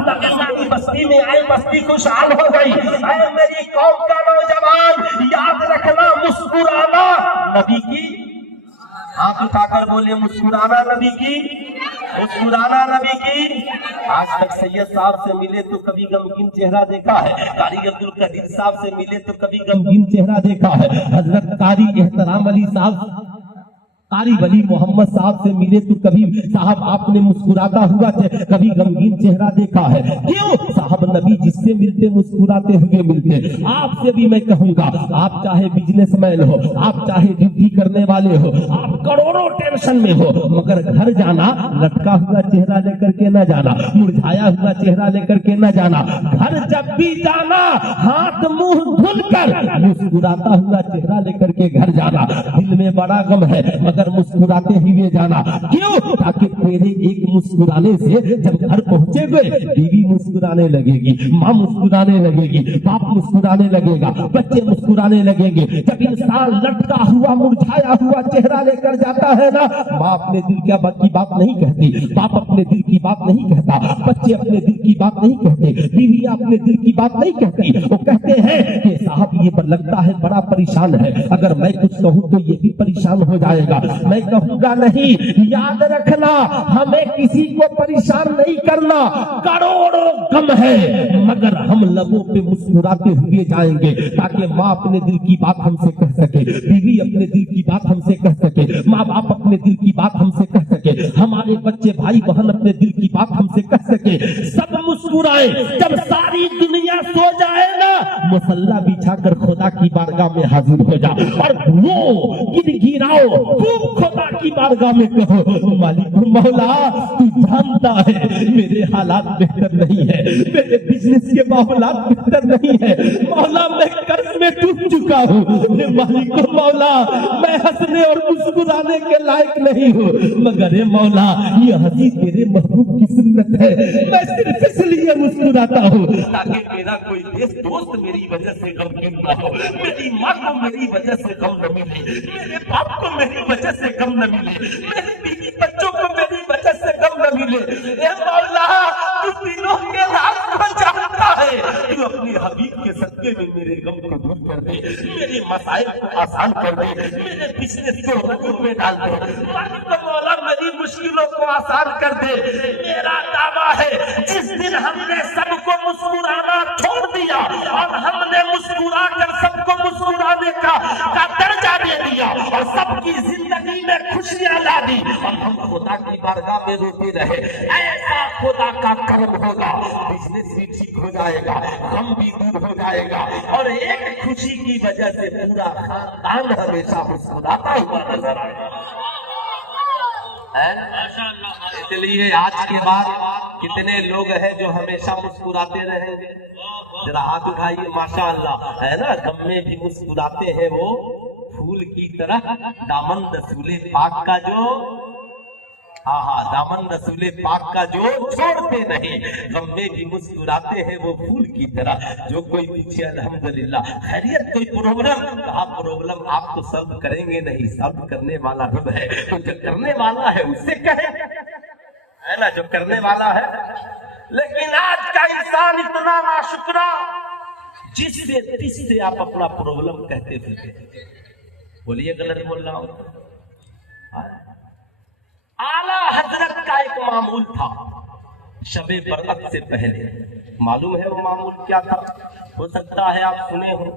نبی میری بستی میں آئے، بستی خوشحال ہو گئی۔ اے میری قوم کا نوجوان، یاد رکھنا مسکرانا نبی کی، ہاتھ اٹھا کر بولے مسکرانا نبی کی، مسکرانا نبی کی۔ آج تک سید صاحب سے ملے تو کبھی غمگین چہرہ دیکھا ہے، قاری عبد القدیر صاحب سے ملے تو کبھی غمگین چہرہ دیکھا ہے، حضرت قاری احترام علی صاحب، قاری ولی محمد صاحب سے ملے تو کبھی صاحب آپ نے مسکراتا ہوا کبھی غمگین چہرہ دیکھا ہے؟ کیوں؟ صاحب نبی جس سے ملتے مسکراتے ہوئے ملتے۔ آپ سے بھی میں کہوں گا، آپ چاہے بزنس مین ہو، آپ چاہے ڈیوٹی کرنے والے ہو، آپ کروڑوں ٹینشن میں ہو، مگر گھر جانا لٹکا ہوا چہرہ لے کر کے نہ جانا، مرجھایا ہوا چہرہ لے کر کے نہ جانا۔ گھر جب بھی جانا ہاتھ منہ دھل کر مسکراتا ہوا چہرہ لے کر کے گھر جانا۔ دل میں بڑا غم ہے مگر مسکراتے ہوئے جانا، کیوں؟ تاکہ تیرے ایک مسکرانے سے جب گھر پہنچے گئے بیوی مسکرانے لگے گی، ماں مسکرانے لگے گی، باپ مسکرانے لگے گا، بچے مسکرانے لگیں گے۔ جب انسان لٹکا ہوا مرجھایا ہوا چہرہ لے کر جاتا ہے نا، ماں اپنے دل کی بات نہیں کہتی، باپ اپنے دل کی بات نہیں کہتا، بچے اپنے دل کی بات نہیں کہتے، بیویاں اپنے دل کی بات نہیں کہتی، وہ کہتے ہیں کہ صاحب یہ لگتا ہے بڑا پریشان ہے، اگر میں کچھ کہوں تو یہ بھی پریشان ہو جائے گا۔ میں کہوں گا نہیں، یاد رکھنا ہمیں کسی کو پریشان نہیں کرنا، کروڑوں غم ہے مگر ہم لبوں پہ مسکراتے ہوئے جائیں گے، تاکہ ماں اپنے دل کی بات ہم سے کہہ سکے، بیوی اپنے دل کی بات ہم سے کہہ سکے، ماں باپ اپنے دل کی بات ہم سے کہہ سکے، ہمارے بچے بھائی بہن اپنے دل کی بات ہم سے کہہ سکے، سب مسکرائے۔ جب ساری دنیا سو جائے نا، مصلی بچھا کر خدا کی بارگاہ میں حاضر ہو جا اور گڑگڑاؤ، خدا کی بارگاہ میں کہو مالک مولا تو جانتا ہے میرے حالات بہتر نہیں ہے، میرے بزنس کے معاملات بہتر نہیں ہے، مولا میں قرض میں ڈوب چکا ہوں، مالک مولا میں ہنسنے اور مسکرانے کے لائق نہیں ہوں، مگر مولا یہ ہنسی تیرے محبوب کی سنت ہے، میں صرف اس لیے مسکراتا ہوں تاکہ میرا کوئی دوست میری وجہ سے غمگین نہ ہو، میری ماں کو میری وجہ سے غم نہ ملے، میرے باپ کو میری وجہ سے غم نہ ملے، میری بیوی بچوں کو میری وجہ سے غم نہ ملے۔ اے مولا تو دلوں کے راز کو جانتا ہے، تو اپنے حبیب کے صدقے میں میرے غم کو دور کر دے، میرے مسائل کو آسان کر دے، میرے بزنس کو رقم میں ڈال دے، مالک مولا میری مشکلوں کو آسان کر دے۔ میرا دعویٰ ہے جس دن ہم نے سب کو مسکرانا چھوڑ دیا اور ہم نے مسکرا کر سب کو مسکرانے کا درجہ دے دیا اور سب کی زندگی میں خوشیاں لا دی اور ہم خدا کی بارگاہ میں روتے رہے، ایسا خدا کا کرم ہوگا، بزنس بھی ٹھیک ہو جائے گا، غم بھی دور ہو جائے گا اور ایک خوشی کی وجہ سے پورا خاندان ہمیشہ مسکراتا ہوا نظر آئے گا۔ اس لیے آج کے بعد کتنے لوگ ہیں جو ہمیشہ مسکراتے رہیں گے؟ ذرا ہاتھ اٹھائیے، ماشاءاللہ ہے نا، غم میں بھی مسکراتے ہیں وہ پھول کی طرح، دامن رسول پاک کا جو دامن رسول پاک کا جو چھوڑتے نہیں، غم میں بھی مسکراتے ہیں وہ پھول کی طرح۔ جو کوئی پیچھے الحمدللہ خیریت کوئی پروبلم، کہا پروبلم آپ تو سالو کریں گے نہیں، سالو کرنے والا رب ہے، تو جو کرنے والا ہے اس سے کہے، ہے نا، جو کرنے والا ہے۔ لیکن آج کا انسان اتنا ناشکرا، جس سے آپ اپنا پروبلم کہتے تھے، بولیے غلط بول رہا ہوں؟ اعلیٰ حضرت کا ایک معمول تھا شب برأت سے پہلے، معلوم ہے وہ معمول کیا تھا؟ ہو سکتا ہے آپ سنے ہو۔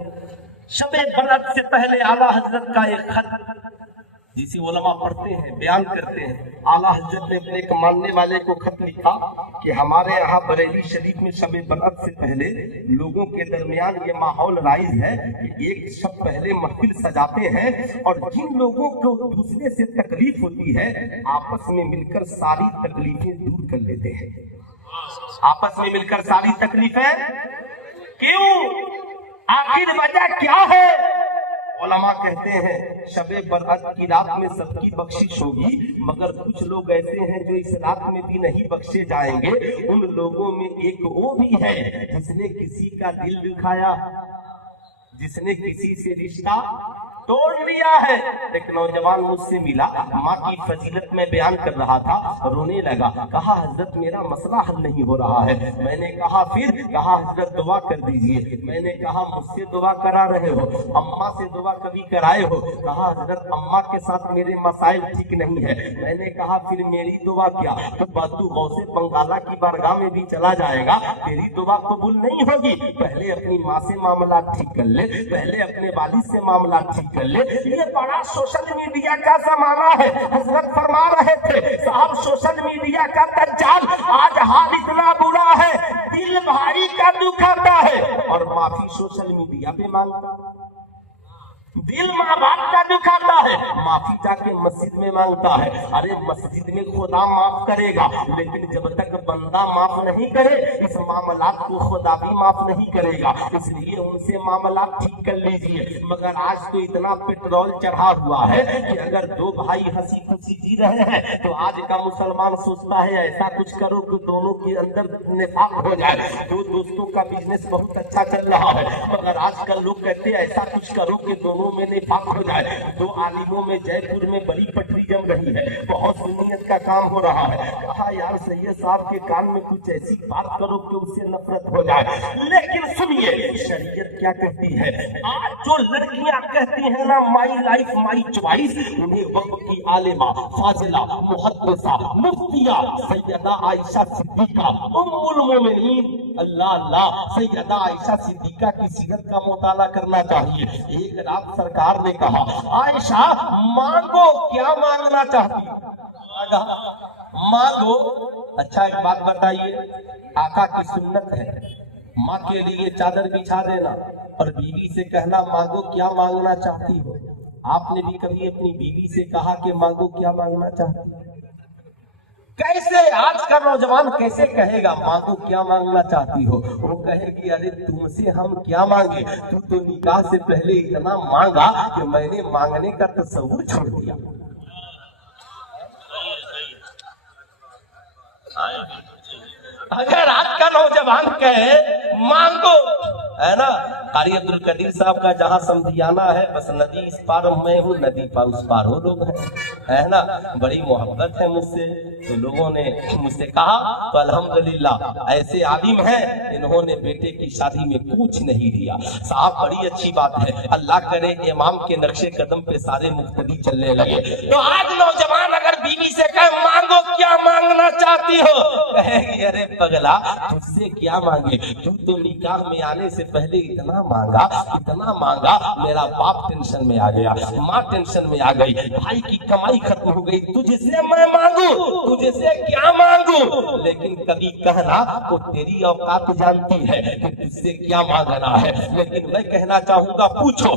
شب برأت سے پہلے اعلیٰ حضرت کا ایک خط جسے علماء پڑھتے ہیں، بیان کرتے ہیں، اعلیٰ حضرت نے اپنے ایک ماننے والے کو خط لکھا کہ ہمارے یہاں بریلی شریف میں شب برأت سے پہلے لوگوں کے درمیان یہ ماحول رائج ہے کہ ایک شب پہلے محفل سجاتے ہیں اور جن لوگوں کو دوسرے سے تکلیف ہوتی ہے آپس میں مل کر ساری تکلیفیں دور کر لیتے ہیں۔ آپس میں مل کر ساری تکلیفیں کیوں؟ آخر وجہ کیا ہے؟ علماء کہتے ہیں شب برأت کی رات میں سب کی بخشش ہوگی، مگر کچھ لوگ ایسے ہیں جو اس رات میں بھی نہیں بخشے جائیں گے۔ ان لوگوں میں ایک وہ بھی ہے جس نے کسی کا دل دکھایا، جس نے کسی سے رشتہ तोड़ लिया है। एक नौजवान मुझसे मिला, माँ की फजीलत में बयान कर रहा था, रोने लगा, कहा हजरत मेरा मसला हल नहीं हो रहा है। मैंने कहा फिर? कहा हजरत दुआ कर दीजिए। मैंने कहा मुझसे दुआ करा रहे हो, अम्मा से दुआ कभी कराए हो? कहा हजरत अम्मा के साथ मेरे मसाइल ठीक नहीं है। मैंने कहा फिर मेरी दुआ क्या? तो तू गौसे बंगाला की बारगाह में भी चला जाएगा, तेरी दुआ कबूल नहीं होगी। पहले अपनी माँ से मामला ठीक कर ले, पहले अपने वालिद से मामला ठीक कर ले। ये बड़ा सोशल मीडिया का जमाना है। हजरत फरमा रहे थे साहब, सोशल मीडिया का दज्जाल आज हाल इतना बुरा है, दिल भाई का दुखाता है और माफी सोशल मीडिया पे मांगता है। दिल माँ बाप का दुखाता है, माफी जाके मस्जिद में मांगता है। अरे मस्जिद में खुदा माफ करेगा, लेकिन जब तक बंदा माफ नहीं करे इस मामलात को खुदा भी माफ नहीं करेगा। इसलिए उनसे मामलात ठीक कर लीजिए। मगर आज तो इतना पेट्रोल चढ़ा हुआ है कि अगर दो भाई हंसी खुशी जी रहे हैं तो आज का मुसलमान सोचता है ऐसा कुछ करो कि दोनों के अंदर निफाक हो जाए। दो दोस्तों का बिजनेस बहुत अच्छा चल रहा है, मगर आजकल लोग कहते हैं ऐसा कुछ करो कि दोनों में निफाक हो जाए। दो आलिमों में जयपुर में बड़ी पटरी जम रही है, बहुत सुन्नियत का काम हो रहा है। कहा यार सैयद साहब के कान में कुछ ऐसी बात करो कि उससे नफरत हो जाए। लेकिन सुनिए शरीयत क्या कहती है। आज जो लड़कियां कहती हैं ना माई लाइफ माई चॉइस, उन्हें वक्त की आलिमा, फाजिला, मुहद्दिसा, मुफ्तिया सैयदा आयशा सिद्दीका उम्मुल मोमिनीन अल्लाह अल्लाह सैयदा आयशा सिद्दीका की सीरत का मुताला करना चाहिए। एक रात सरकार ने कहा आयशा मांगो, क्या मांगना चाहती? मांगो। अच्छा एक बात बताइए, आका की सुन्नत है माँ के लिए चादर बिछा देना और बीवी से कहना मांगो क्या मांगना चाहती हो। आपने भी कभी अपनी बीवी से कहा कि मांगो क्या मांगना चाहती हो? कैसे आज का नौजवान कैसे कहेगा मांगो क्या मांगना चाहती हो? वो कहेगी अरे तुमसे हम क्या मांगे, तू तो निकाह से पहले इतना मांगा कि मैंने मांगने का तस्वुर छोड़ दिया। अगर आज का नौजवान कहे मांगो, है ना, कारी अब्दुल कदीर साहब का जहाँ समझियाना है, बस नदी इस पार मैं हूँ, नदी पार उस पार हो लोग हैं, है ना, बड़ी मोहब्बत है मुझसे। तो लोगों ने मुझसे कहा तो अल्हम्दुलिल्लाह ऐसे आलिम हैं, इन्होंने बेटे की शादी में कुछ नहीं दिया। साहब बड़ी अच्छी बात है, अल्लाह करे इमाम के नक्शे कदम पे सारे मुक्तदी चलने लगे। तो आज नौजवान अगर बीवी से कहे मांगो क्या मांगना चाहती हो, कहेगी अरे पगला तुझसे क्या मांगे, तू तो निकाह में आने से पहले इतना मांगा, मेरा बाप टेंशन में आ गया, माँ टेंशन में आ गई, भाई की कमाई खत्म हो गई, तुझसे मैं मांगू, तुझसे क्या मांगू? लेकिन कभी कहना तो तेरी औकात जानती है कि तुझसे क्या मांगना है। लेकिन मैं कहना चाहूंगा पूछो,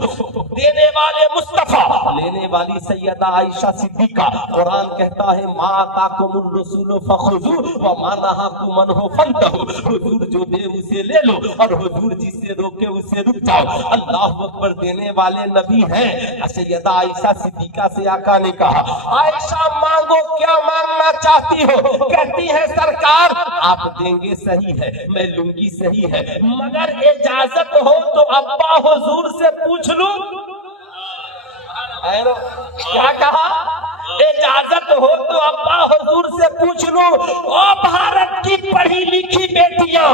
देने वाले मुस्तफा, लेने वाली सैयदा आयशा सिद्दीका, कुरान कहता है मा आताकुमुर रसूल फखुजू व मा नहाकुम अन्हु फंतहू, हुजूर जो दे उसे ले लो और हुजूर जिससे रोके उससे रुक जाओ। अल्लाह अकबर, देने वाले नबी हैं। सैयदा आयशा सिद्दीका से आका ने कहा आयशा मांगो क्या मांगना चाहती हो? कहती है सरकार आप देंगे सही है, मैं लूंगी सही है, मगर इजाजत हो तो अब्बा हुजूर से पूछ लूं। क्या कहा? इजाजत हो तो अब्बा हुजूर से पूछ लो। ओ भारत की पढ़ी लिखी बेटियां,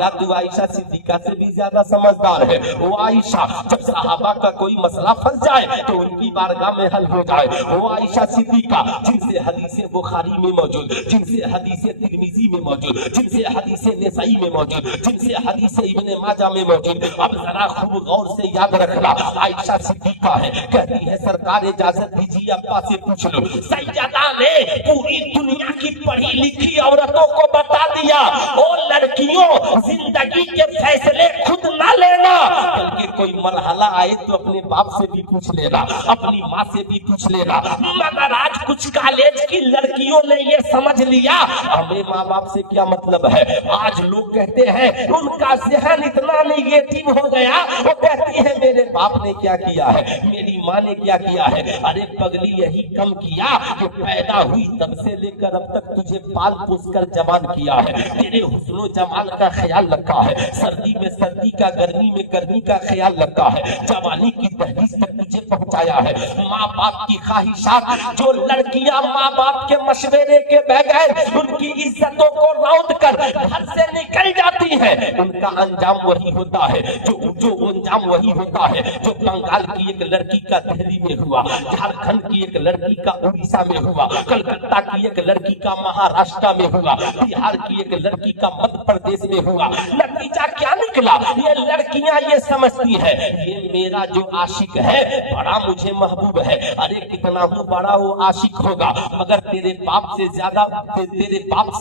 या तू आयशा सिद्दीका से भी ज्यादा समझदार है? वो आयशा जब सहाबा का कोई मसला फंस जाए तो उनकी बारगाह में हल हो जाए। वो आयशा सिद्दीका जिनसे हदीसे बुखारी में मौजूद, जिनसे हदीसे तिरमिजी में मौजूद, जिनसे हदीसे नसाई में मौजूद, जिनसे हदीसे इब्ने माजा में मौजूद। अब जरा खूब गौर से याद रखना, आयशा सिद्दीका है, कहती है सरकार इजाजत दीजिए अब्बा से पूछ लो। सैयदा ने पूरी दुनिया की पढ़ी लिखी औरतों को बता दिया, ओ लड़कियों जिंदगी के फैसले खुद ना लेना, बल्कि कोई मरहला आए तो अपने बाप से भी पूछ लेना, अपनी माँ से भी पूछ लेना। मगर आज कुछ कॉलेज की लड़कियों ने ये समझ लिया हमें माँ बाप से क्या मतलब है। आज लोग कहते हैं उनका जहन इतना निगेटिव हो गया, वो कहती है मेरे बाप ने क्या किया है, मेरी माँ ने क्या किया है? अरे पगली यही कम किया कि पैदा हुई तब से लेकर अब तक तुझे पाल पोस कर जवान किया है। तेरे हुस्नो जमाल का ख्याल रखा है, सर्दी में सर्दी का, गर्मी में गर्मी का ख्याल रखा है, जवानी की दहलीज तक तुझे पहुंचाया है। माँ बाप की ख्वाहिशात, जो लड़कियां माँ बाप के मशवरे के बगैर उनकी इज्जतों को रौंद कर घर से निकल जाती है, उनका अंजाम वही होता है, जो अंजाम वही होता है जो बंगाल की एक लड़की का दिल्ली में हुआ, झारखंड की एक लड़की का उड़ीसा में हुआ, कलकत्ता की एक लड़की का महाराष्ट्र में हुआ, बिहार की एक लड़की का मध्य प्रदेश में हुआ। नतीजा क्या निकला? ये लड़कियां ये समझती है ये मेरा जो आशिक है बड़ा मुझे महबूब है। अरे कितना वो बड़ा वो आशिक होगा, मगर तेरे बाप से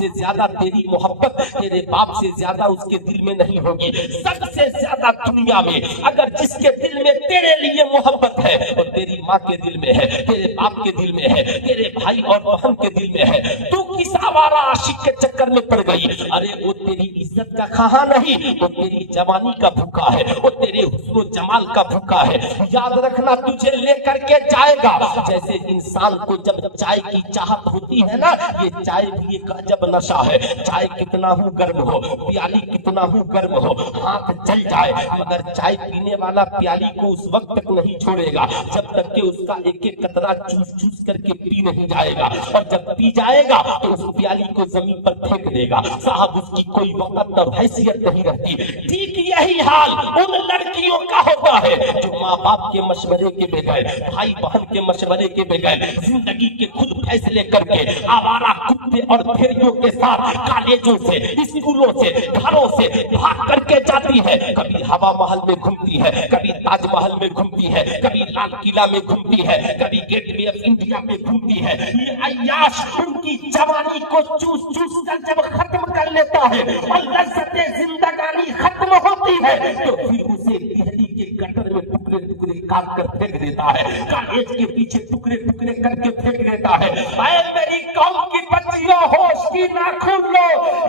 ज्यादा तेरी मोहब्बत तेरे बाप से ज्यादा उसके दिल में नहीं होगी। सबसे ज्यादा दुनिया में अगर जिसके दिल में तेरे लिए मोहब्बत है और तेरी माँ के दिल में है, तेरे बाप के दिल में है, तेरे भाई और बहन के दिल में है, तू किस आवारा आशिक के चक्कर में पड़ गई? अरे वो तेरी इज्जत का खा नहीं, वो तेरी जवानी का भूखा है, वो तेरे हुस्न जमाल का भूखा है। याद रखना तुझे लेकर के जाएगा। जैसे इंसान को जब चाय की चाहत होती है ना, ये चाय भी एक अजब नशा है। चाय कितना हो गर्म हो, प्याली कितना हो गर्म हो, हाथ जल जाए, मगर चाय पीने वाला प्याली को उस वक्त तक नहीं छोड़ेगा जब तक कि उसका एक एक कतरा चूस चूस करके पी नहीं जाएगा, और जब पी जाएगा तो उस प्याली को जमीन पर फेंक देगा। साहब उसकी कोई वक़्त और हैसियत नहीं रहती। ठीक यही हाल उन लड़कियों का होता है जो माँ बाप के मशवरे के बगैर, भाई बहन के मशवरे के बगैर जिंदगी के खुद फैसले करके आवारा कुत्ते और भेड़ियों के साथ कॉलेजों से, स्कूलों से, घरों से भाग करके जाती है। कभी हवा महल में घूमती है, कभी ताजमहल में घूमती है, कभी लाल किला में घूमती है, कभी गेटवे ऑफ इंडिया में घूमती है। ये अय्याश उनकी जवानी को चूस चूस कर जब खत्म कर लेता है और लज्जते जिंदगानी खत्म होती है तो फिर उसे दिल्ली के गटर में टुकड़े टुकड़े काट कर फेंक देता है, कॉलेज के पीछे टुकड़े टुकड़े करके फेंक देता है। ऐ मेरी कौम की बच्चियों, होश की नाखून लो।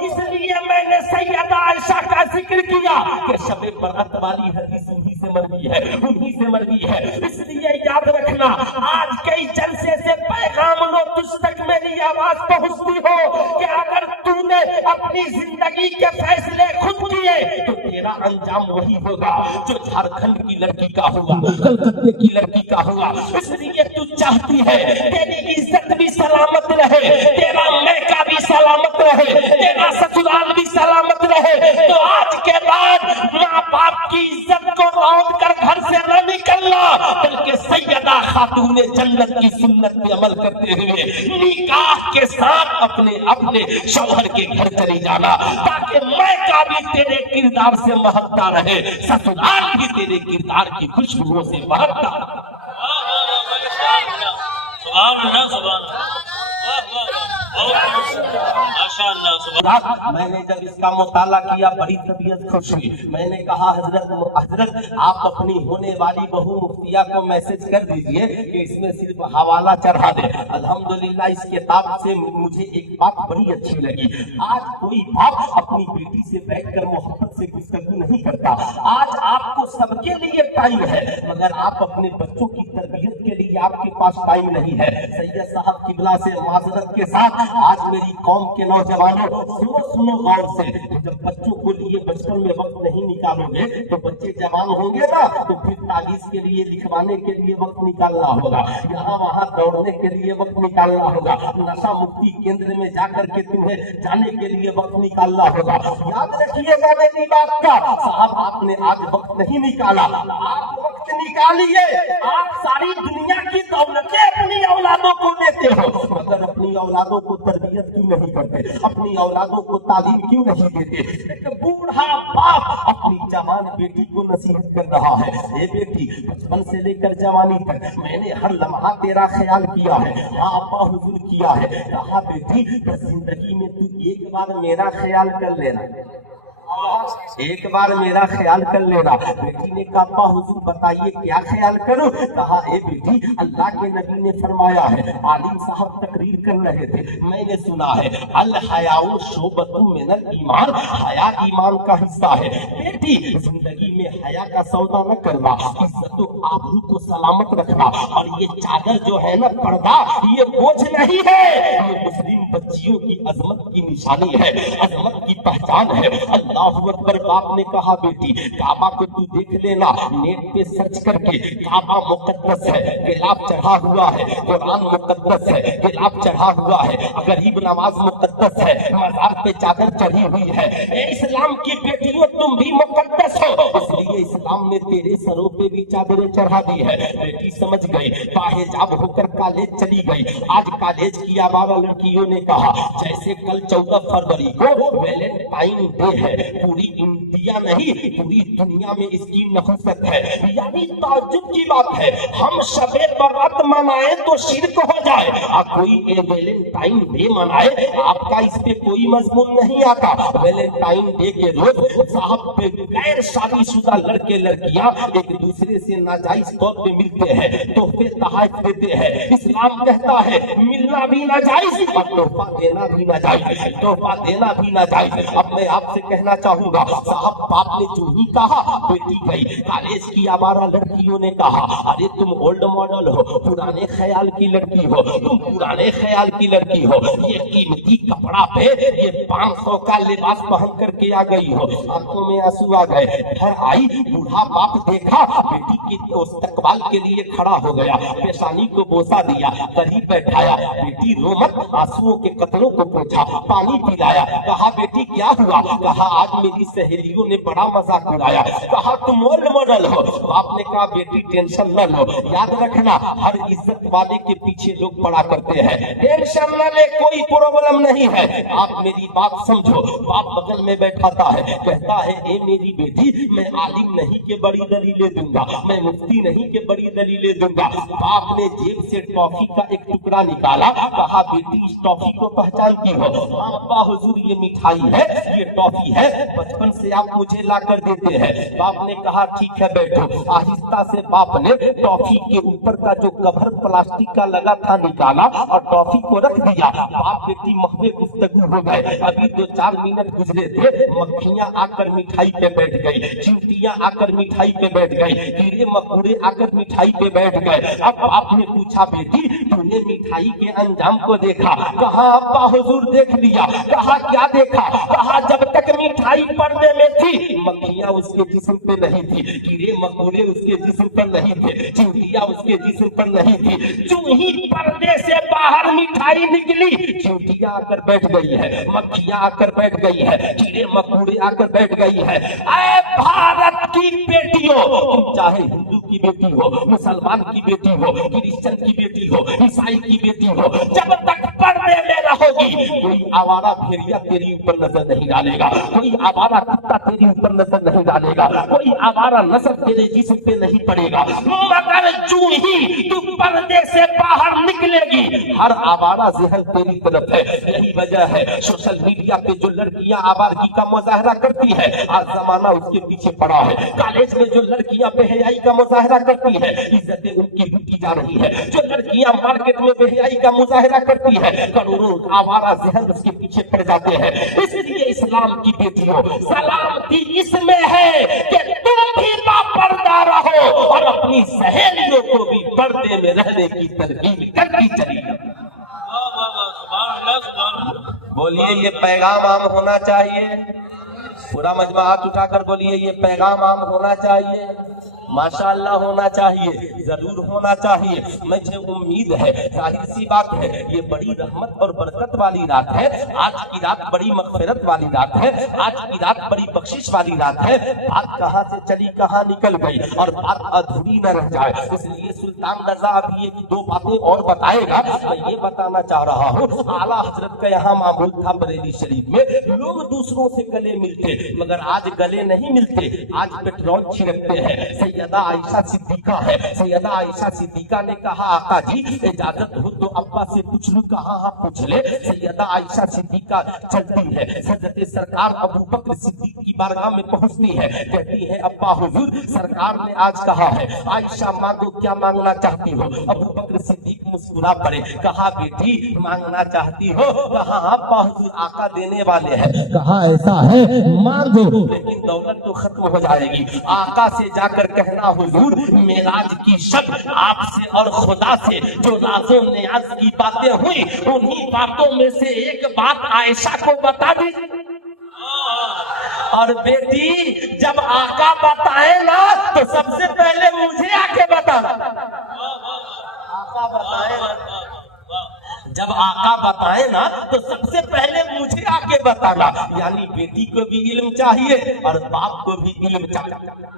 इसलिए मैंने सैयदा आयशा का जिक्र किया कि शबे बरात वाली हदीस उन्हीं से मरवी है, उन्हीं से मरवी है। इसलिए याद रखना, आज कई जलसे से पैगाम लो, तुझ तक मेरी आवाज पहुंचती हो कि अगर तूने अपनी जिंदगी के फैसले खुद किए तो तेरा अंजाम वही होगा जो झारखंड की लड़की का हुआ, कलकत्ते की लड़की का हुआ। इसलिए तू चाहती है तेरी इज्जत भी सलामत रहे, तेरा मैका भी सलामत रहे, तेरा ससुराल भी सलामत रहे, तो आज के बाद माँ बाप की इज्जत को रौंद कर घर से न निकलना, बल्कि सैयदा खातून जन्नत की सुन्नत पे अमल करते हुए निकाह के साथ अपने अपने शौहर के घर चली जाना, ताकि मैका भी तेरे किरदार से महकता रहे, ससुराल भी तेरे किरदार की खुशबुओं से महकता। मैंने जब इसका मुताला किया बड़ी तबीयत खुश हुई। मैंने कहा हजरत आप अपनी होने वाली बहू मुफ्तिया को मैसेज कर दीजिए कि इसमें सिर्फ हवाला चढ़ा दे। अल्हम्दुलिल्लाह इस किताब से मुझे एक बात बड़ी अच्छी लगी। आज कोई बाप अपनी बेटी से बैठकर मोहब्बत से गुफ्तगू नहीं करता। आज आपको सबके लिए टाइम है, मगर आप अपने बच्चों की तरबियत के लिए आपके पास टाइम नहीं है। सैयद साहब किबला से माजरत के साथ आज मेरी कौम के नौजवानों सुनो गौर से, जब बच्चों को लिए बचपन में वक्त नहीं निकालोगे तो बच्चे जवान होंगे ना, तो फिर तालीस के लिए, लिखवाने के लिए वक्त निकालना होगा, यहाँ वहाँ दौड़ने के लिए वक्त निकालना होगा, नशा मुक्ति केंद्र में जाकर के तुम्हें जाने के लिए वक्त निकालना होगा। याद रखिएगा मेरी बात का। साहब आपने आज वक्त नहीं निकाला, आप वक्त निकालिए। आप सारी दुनिया की दौलतें अपनी औलादों को देते हो, मगर अपनी औलादों को तरबियत क्यों नहीं करते, अपनी औलादों को तालीम क्यों नहीं देते? एक बूढ़ा बाप अपनी जवान बेटी को नसीहत कर रहा है, ए बेटी बचपन से लेकर जवानी तक मैंने हर लम्हा तेरा ख्याल किया है, आपा हुजूर किया है। कहा बेटी बस जिंदगी में तू एक बार मेरा ख्याल कर लेना। एक बार मेरा ख्याल कर लेना। बेटी ने कहा अब्बा हुजूर बताइए क्या ख्याल करूं? कहा ए बेटी, अल्लाह के नबी ने फरमाया है, आलिम साहब तकरीर कर रहे थे, मैंने सुना है, अल हयाउ शोबतुम मिनल ईमान, हया ईमान का हिस्सा है। बेटी जिंदगी में हया का सौदा न करना, इज्जत व आबरू को सलामत रखना, और ये चादर जो है ना, पर्दा, ये बोझ नहीं है, ये मुस्लिम बच्चियों की अजमत की निशानी है, अजमत की पहचान है। अल्लाह अकबर। बाप ने कहा बेटी काबा को तू देख लेना, नेट पे सर्च करके, काबा मुकद्दस है, गिलाफ चढ़ा हुआ है, कुरान मुकद्दस है, गिलाफ चढ़ा हुआ है, गरीब नवाज मुकद्दस है, मजार पे चादर चढ़ी हुई है। ए इस्लाम की बेटियों तुम भी मुकद्दस हो, इसलिए इस्लाम ने तेरे सरों पे भी चादरें चढ़ा दी है। बेटी समझ गई, बाहिजाब होकर कॉलेज चली गई। आज कॉलेज की आवारा लड़कियों ने कहा जैसे कल 14 फरवरी को वैलेंटाइन डे है, पूरी इंडिया नहीं पूरी दुनिया में इसकी नफसत है। यानी ताज्जुब की बात है, हम शबे बरात मनाए तो शिरक हो जाए, और कोई वैलेंटाइन डे मनाए, आपका इस पे कोई मजमून नहीं आता। वैलेंटाइन डे के रोज साहब पे गैर शादीशुदा लड़के लड़कियां एक दूसरे से नाजायज तौर पे मिलते हैं, तोहफे तोहफा देते हैं। इस्लाम कहता है मिलना भी नाजायज और तोहफा देना भी नाजायज, तोहफा देना भी नाजायज। अब मैं आपसे कहना चाहूंगा साहब, बाप ने जो ही कहा बेटी गई। कॉलेज की आवारा लड़कियों ने कहा अरे तुम ओल्ड मॉडल हो, पुराने ख्याल की लड़की हो, तुम पुराने ख्याल की लड़की हो, ये कीमती कपड़ा पे ये 500 का लिबास पहन करके आ गई हो। आंखों में आंसू आ गए। घर आई, बूढ़ा बाप देखा बेटी की इस्तकबाल के लिए खड़ा हो गया, पेशानी को बोसा दिया, करीब बैठाया, बेटी रो मत, आंसुओं के कतरों को पोंछा, पानी पिलाया, कहा बेटी क्या हुआ? कहा आज मेरी सहेलियों ने बड़ा मजाक उड़ाया, कहा तुम ओल्ड मॉडल हो। बाप ने कहा बेटी टेंशन न लो, याद रखना हर इज्जत वाले के पीछे लोग पड़ा करते हैं, टेंशन न ले, कोई प्रॉब्लम नहीं है, आप मेरी बात समझो। बाप बगल में बैठाता है, कहता है ए मेरी बेटी, मैं आलिम नहीं के बड़ी दलीलें दूंगा, मैं मुफ्ती नहीं के बड़ी दलीलें दूंगा। बाप ने जेब से टॉफी का एक टुकड़ा निकाला, कहा बेटी इस टॉफी को पहचानती हो? अब्बा हुजूर ये मिठाई है, ये टॉफी है, बचपन से आप मुझे ला कर देते हैं। बाप ने कहा ठीक है बैठो। आहिस्ता से बाप ने टॉफी के ऊपर का जो कवर प्लास्टिक का लगा था निकाला और टॉफी को रख दिया। बाप बेटी महवे गुफ्तगू हो गए। अभी 2-4 मिनट गुजरे थे, मक्खियां आकर मिठाई पे बैठ गई, चींटियां आकर मिठाई पे बैठ गई, कीड़े मकोड़े आकर मिठाई पे बैठ गए। अब बाप ने पूछा बेटी तूने मिठाई के अंजाम को देखा? कहा अब्बा हुजूर देख लिया। कहा क्या देखा? कहा जब तक मिठाई पर्दे में थी मक्खियां उसके जिस्म पे नहीं थी, कीड़े मकोड़े उसके जिस्म पर नहीं थे, चींटियां उसके जिस्म पर नहीं थी, जो ही पर्दे से बाहर मिठाई निकली चींटियां आकर बैठ गई है, मक्खियां आकर बैठ गई है, कीड़े मकोड़े आकर बैठ गई है। ऐ भारत की बेटियों, तुम चाहे हिंदू की बेटी हो, मुसलमान की बेटी हो, क्रिश्चियन की बेटी हो, ईसाई की बेटी हो, जब तक पर्दे में रहोगी कोई आवारा भेड़िया तेरी ऊपर नजर नहीं डालेगा, कोई आवारा कुत्ता तेरी ऊपर नजर नहीं डालेगा, कोई आवारा नजर तेरे जिस्म पे नहीं पड़ेगा। मगर जो ही तू पर्दे से बाहर निकलेगी हर आवारा जहर तेरी तरफ है। यही वजह है सोशल मीडिया पे जो लड़कियां आवारगी का मुजाहरा करती है, आज जमाना उसके पीछे पड़ा है। कॉलेज में जो लड़कियां बेहयाई का मुजाहरा करती है, इज्जतें उनकी लूटी जा रही है। जो लड़कियां मार्केट में बेहयाई का मुजाहरा करती है, करोड़ों आवारा जहर उसके पीछे पड़ जाते हैं। इसलिए इस्लाम की बेटियों, सलामती इसमें है कि तुम भी बापर्दा रहो और अपनी सहेलियों को भी पर्दे में रहने की तरकीब करती चली। बोलिए ये पैगाम आम होना चाहिए। पूरा मजमा हाथ उठाकर बोलिए ये पैगाम आम होना चाहिए, माशाअल्लाह होना चाहिए, जरूर होना चाहिए। मुझे उम्मीद है, जाहिर सी बात है, ये बड़ी रहमत और बरकत वाली रात है। आज की रात बड़ी मगफिरत वाली रात है, आज की रात बड़ी बख्शिश वाली रात है। बात कहाँ से चली कहाँ निकल गई और बात अधूरी न रह जाए, इसलिए सुल्तान रजा अभी 1-2 बातें और बताएगा। मैं ये बताना चाह रहा हूँ, आला हजरत का यहाँ मामूल था बरेली शरीफ में, लोग दूसरों से गले मिलते मगर आज गले नहीं मिलते, आज पेट्रोल छिड़कते हैं। सैयदा आयशा सिद्दीका है। सैयदा आयशा सिद्दीका ने कहा आका जी इजाजत हो तो अब्बा से पूछ लूं। कहा हाँ पूछ ले। सैयदा आयशा सिद्दीका चलती है, हजरत सरकार अबू बकर सिद्दीक की बारगाह में पहुंचती है, कहती है अब्बा हुजूर सरकार ने आज कहा है आयशा मांगो क्या मांगना चाहती हो। अबू बकर सिद्दीक मुस्कुरा पड़े, कहा बेटी मांगना चाहती हो। कहा अब्बा हुजूर आका देने वाले हैं। कहा ऐसा है मांगो, लेकिन दौलत तो खत्म हो जाएगी। आका से जाकर कहना हुजूर मेराज की शब आपसे और खुदा से जो राज़ो नियाज की बातें हुई उन्हीं बातों में से एक बात आयशा को बता दीजिए। और बेटी जब आका बताए ना तो सबसे पहले मुझे आके बताना। आका बताए ना, जब आका बताए ना तो सबसे पहले मुझे आके बताना। यानी बेटी को भी इल्म चाहिए और बाप को भी इल्म चाहिए।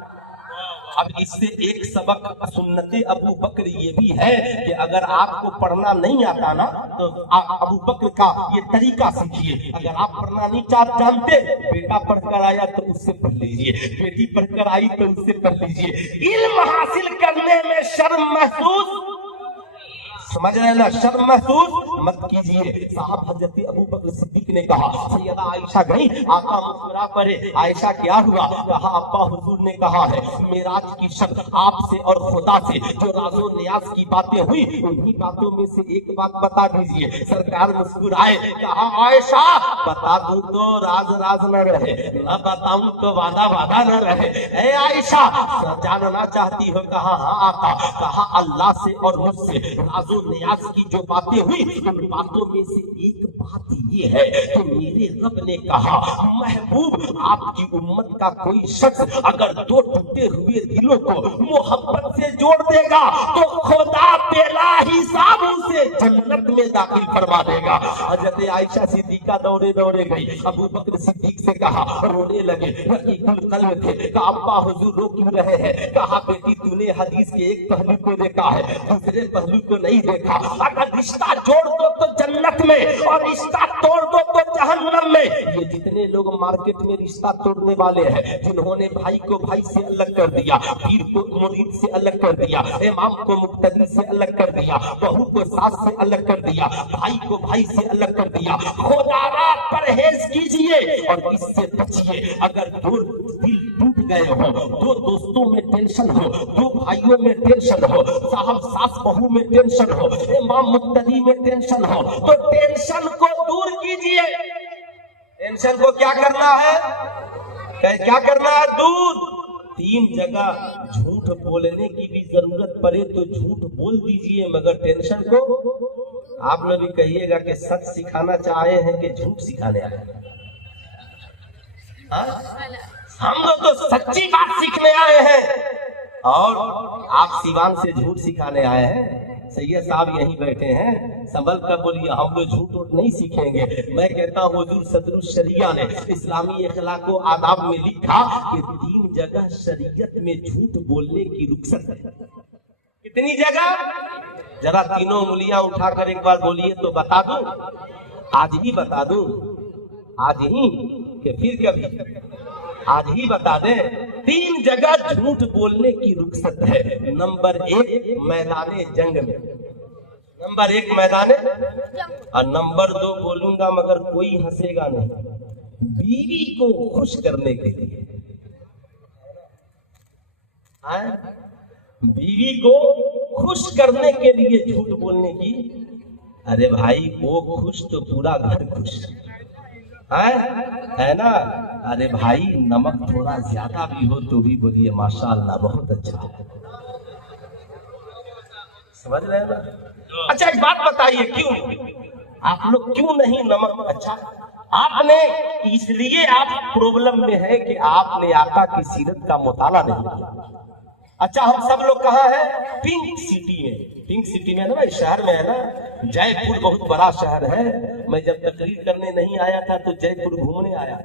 अब इससे एक सबक सुन्नते अबू बकर ये भी है कि अगर आपको पढ़ना नहीं आता ना तो अबू बकर का ये तरीका सीखिए। अगर आप पढ़ना नहीं जानते, बेटा पढ़कर आया तो उससे पढ़ लीजिए, बेटी पढ़कर आई तो उससे पढ़ लीजिए। इल्म हासिल करने में शर्म महसूस, समझ रहे हैं ना, शर्म महसूस मत कीजिए। साहब हजरत अबू बकर सिद्दीक ने कहा सैयदा आयशा गई, आका मुस्कुरा पड़े, आयशा क्या हुआ। कहा अब्बा हुजूर ने कहा है मेराज की शब आपसे और खुदा से जो राज़ो नियाज की बातें हुई उन्हीं बातों में से एक बात बता दीजिए। सरकार मुस्कुराए, कहा आयशा बता दूं तो राज राज न रहे, न बताऊं तो वादा वादा न रहे। ए आयशा जानना चाहती हो। कहा हाँ आका। कहा अल्लाह से और मुझसे राज़ो नियाज की जो बातें हुई उन बातों में से एक बात ये है कि मेरे रब ने कहा महबूब आपकी उम्मत का कोई शख्स अगर दो टूटे हुए दिलों को मोहब्बत से जोड़ देगा तो खुदा बेला हिसाब उसे जन्नत में दाखिल करवा देगा। हजरत आयशा सिद्दीका दौड़े दौड़े गई, अबू बकर सिद्दीक से कहा, रोने लगे, रकीकुल कल्ब थे। कहा अब्बा हुजूर रो क्यों रहे हैं। कहा बेटी तूने हदीस के एक पहलू को देखा है, दूसरे पहलू को नहीं देखा। अगर रिश्ता जोड़ दो तो जन्नत में और रिश्ता तोड़ दो तो जहन्नम में। ये जितने लोग मार्केट में रिश्ता तोड़ने वाले हैं, जिन्होंने भाई को भाई से अलग कर दिया, पीर को मुरीद से अलग कर दिया, इमाम को मुक्तदी से अलग कर दिया, बहू को सास से अलग कर दिया, भाई को भाई से अलग कर दिया। खुदारा परहेज कीजिए और इससे बचिए। अगर दो दिल टूट गए हो, दो दोस्तों में टेंशन हो, दो भाइयों में टेंशन हो, साहब सास बहू में टेंशन हो, इमाम मुक्तदी में टेंशन हो, तो टेंशन को दूर कीजिए। टेंशन को क्या करना है, क्या करना है, दूर। 3 जगह झूठ बोलने की भी जरूरत पड़े तो झूठ बोल दीजिए, मगर टेंशन को आप लोग भी कहिएगा कि सच सिखाना चाहे हैं कि झूठ सिखाने आए हैं। हम लोग तो सच्ची बात सीखने आए हैं और आप सिवान से झूठ सिखाने आए हैं। सैयद साहब यहीं बैठे हैं, संभल कर बोलिए, हम लोग झूठ वूठ नहीं सीखेंगे। मैं कहता हूँ हुजूर सदरुल शरिया ने इस्लामी अखलाक व आदाब में लिखा कि 3 जगह शरीयत में झूठ बोलने की रुखसत है। कितनी जगह, जरा तीनों उंगलियां उठाकर एक बार बोलिए तो बता दूं, आज ही बता दूं, आज ही कि फिर कभी, आज ही बता दें। 3 जगह झूठ बोलने की रुखसत है। नंबर 1 मैदाने जंग में, नंबर 1 मैदाने, और नंबर 2 बोलूंगा मगर कोई हंसेगा नहीं, बीवी को खुश करने के लिए। बीवी को खुश करने के लिए झूठ बोलने की। अरे भाई वो खुश तो पूरा घर खुश है ना। अरे भाई नमक थोड़ा ज्यादा भी हो तो भी बोलिए माशाअल्लाह बहुत अच्छा है। समझ रहे हैं ना। अच्छा एक बात बताइए, क्यों आप लोग क्यों नहीं नमक अच्छा, आपने इसलिए आप प्रॉब्लम में है कि आपने आका की सीरत का मुताला नहीं किया। अच्छा हम सब लोग कहाँ है, पिंक सिटी में। पिंक सिटी में ना, शहर में है ना, जयपुर बहुत बड़ा शहर है। मैं जब तकरीर करने नहीं आया था तो जयपुर घूमने आया।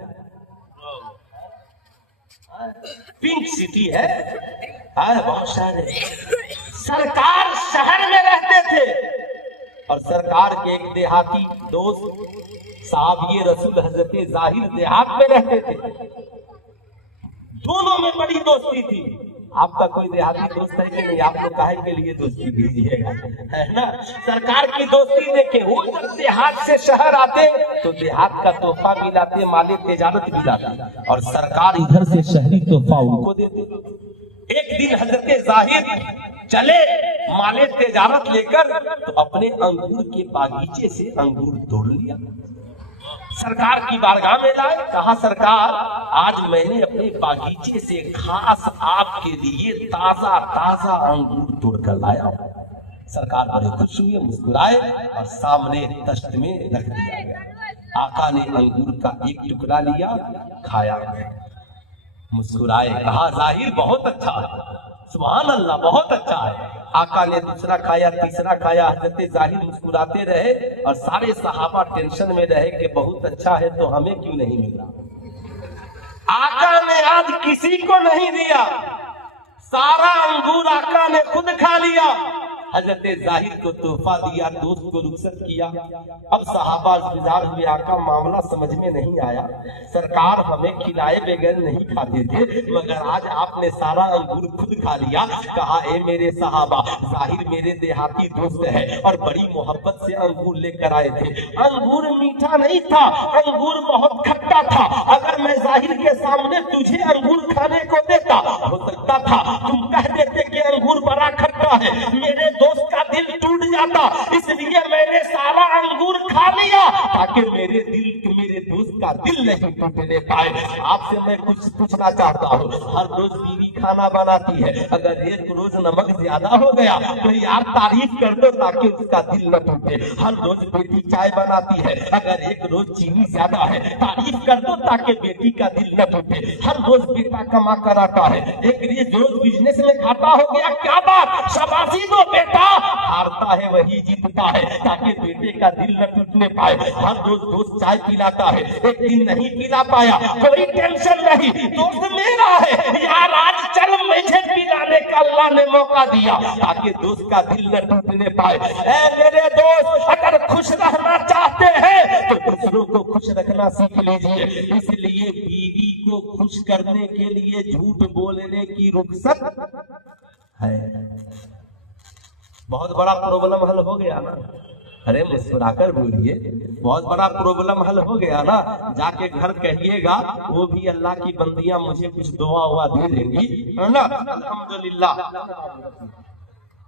पिंक सिटी है, बहुत शहर है। सरकार शहर में रहते थे और सरकार के एक देहाती दोस्त साहब ये रसूल हजरत जाहिर देहात में रहते थे। दोनों में बड़ी दोस्ती थी। آپ کا کوئی دیہاتی دوست ہے کہ نہیں؟ آپ کو کاہے کے لیے دوستی کیجیے گا، ہے نا؟ سرکار کی دوستی دیکھیں، وہ جب دیہات سے شہر آتے تو دیہات کا تحفہ بھی لاتے، مال تجارت بھی لاتے، اور سرکار ادھر سے شہری تحفہ ان کو دیتے۔ ایک دن حضرت ظاہر چلے مال تجارت لے کر تو اپنے انگور کے باغیچے سے انگور توڑ لیا، سرکار کی بارگاہ میں لائے، کہا سرکار آج میں نے اپنے باغیچے سے خاص آپ کے لیے تازہ تازہ انگور توڑ کر لایا۔ سرکار بڑے خوش ہوئے، مسکرائے اور سامنے دشت میں رکھ دیا گیا۔ آقا نے انگور کا ایک ٹکڑا لیا، کھایا، مسکرائے، کہا ظاہر بہت اچھا ہے، سبحان اللہ بہت اچھا ہے۔ آقا نے دوسرا کھایا، تیسرا کھایا، حضرت ظاہر مسکراتے رہے اور سارے صحابہ ٹینشن میں رہے کہ بہت اچھا ہے تو ہمیں کیوں نہیں ملا۔ آقا نے آج کسی کو نہیں دیا، سارا انگور آقا نے خود کھا لیا۔ حضرت ظاہر کو تحفہ دیا، دوست کو رخصت کیا۔ اب صحابہ انتظار ہوئے، آقا معاملہ سمجھ میں نہیں آیا، سرکار ہمیں کھلائے بغیر نہیں کھاتے تھے مگر آج آپ نے سارا انگور خود کھا لیا۔ کہا اے میرے صحابہ، ظاہر میرے دیہاتی دوست ہے اور بڑی محبت سے انگور لے کر آئے تھے۔ انگور میٹھا نہیں تھا، انگور بہت کھٹا تھا۔ اگر میں ظاہر کے سامنے تجھے انگور کھانے کو دیتا، ہو سکتا تھا تم کہہ دیتے کہ انگور بڑا کھٹا ہے، میرے دوست کا دل ٹوٹ جاتا، اس لیے میں نے سارا انگور کھا لیا تاکہ میرے دوست کا دل نہیں ٹوٹنے پائے۔ آپ سے میں کچھ پوچھنا چاہتا ہوں، ہر روز بیوی کھانا بناتی ہے، اگر ایک روز نمک زیادہ ہو گیا تو یار تعریف کر دو تاکہ اس کا دل نہ ٹوٹے۔ ہر روز بیٹی چائے بناتی ہے، اگر ایک روز چینی زیادہ ہے تعریف کر دو تاکہ بیٹی کا دل نہ ٹوٹے۔ ہر روز بیٹا کما کر آتا ہے، ایک روز بزنس میں گھاٹا ہو گیا، کیا بات، شاباشی دو بیٹا، ہارتا ہے وہی جیتتا ہے تاکہ بیٹے کا دل نہ ٹوٹنے پائے۔ ہر روز دوست چائے پلاتا ہے، ایک دن نہیں پلا پایا، کوئی ٹینشن نہیں، دوست میرا ہے یار، آج چل مجھے پلانے کا اللہ نے موقع دیا تاکہ دوست کا دل نہ ٹوٹنے پائے۔ اے میرے دوست، اگر خوش رہنا چاہتے ہیں تو دوسروں کو خوش رکھنا سیکھ لیجیے۔ اس لیے بیوی کو خوش کرنے کے لیے جھوٹ بولنے کی رخصت ہے۔ بہت بڑا پرابلم حل ہو گیا نا؟ ارے مسکرا کر بولیے، بہت بڑا پرابلم حل ہو گیا نا؟ جا کے گھر کہیے گا، وہ بھی اللہ کی بندیاں مجھے کچھ دعا ہوا دے دیں گی، ہے نا؟ الحمدللہ،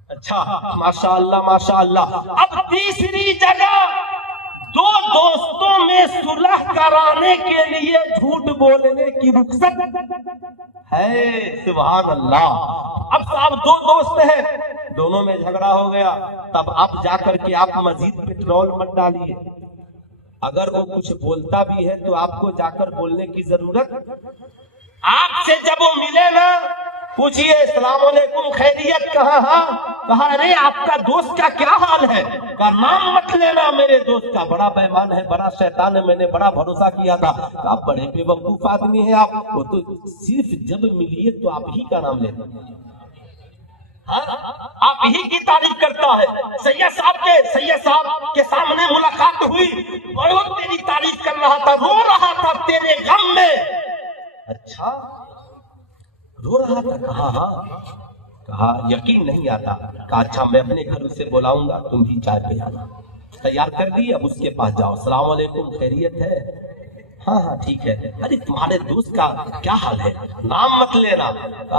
اچھا، ماشاء اللہ ماشاء اللہ۔ اب تیسری جگہ، دو دوستوں میں صلح کرانے کے لیے جھوٹ بولنے کی رخصت ہے، سبحان اللہ۔ اب صاحب دو دوست ہیں، دونوں میں جھگڑا ہو گیا، تب اب جا کر کے آپ مزید پیٹرول مت ڈالیے، اگر وہ کچھ بولتا بھی ہے تو آپ کو جا کر بولنے کی ضرورت۔ آپ سے جب وہ ملے نا، پوچھئے السلام علیکم، خیریت، کہا ارے آپ کا دوست کا کیا حال ہے؟ کہا نام مت لینا میرے دوست کا، بڑا بیمان ہے، بڑا شیطان ہے، میں نے بڑا بھروسہ کیا تھا۔ آپ بڑے بے وقوف آدمی ہیں، آپ وہ تو صرف جب ملیے تو آپ ہی کا نام لیتے ہیں، آپ ہی کی تعریف کرتا ہے۔ سید صاحب کے سامنے ملاقات ہوئی، بہت تیری تعریف کر رہا تھا، رو رہا تھا تیرے غم میں۔ اچھا رو رہا تھا؟ کہا ہاں۔ کہا یقین نہیں آتا؟ کہا اچھا میں اپنے گھر اسے بلاؤں گا، تم بھی چائے پہ آنا۔ تیار کر دی، اب اس کے پاس جاؤ، السلام علیکم، خیریت ہے؟ ہاں ٹھیک ہے۔ ارے تمہارے دوست کا کیا حال ہے؟ نام مت لینا۔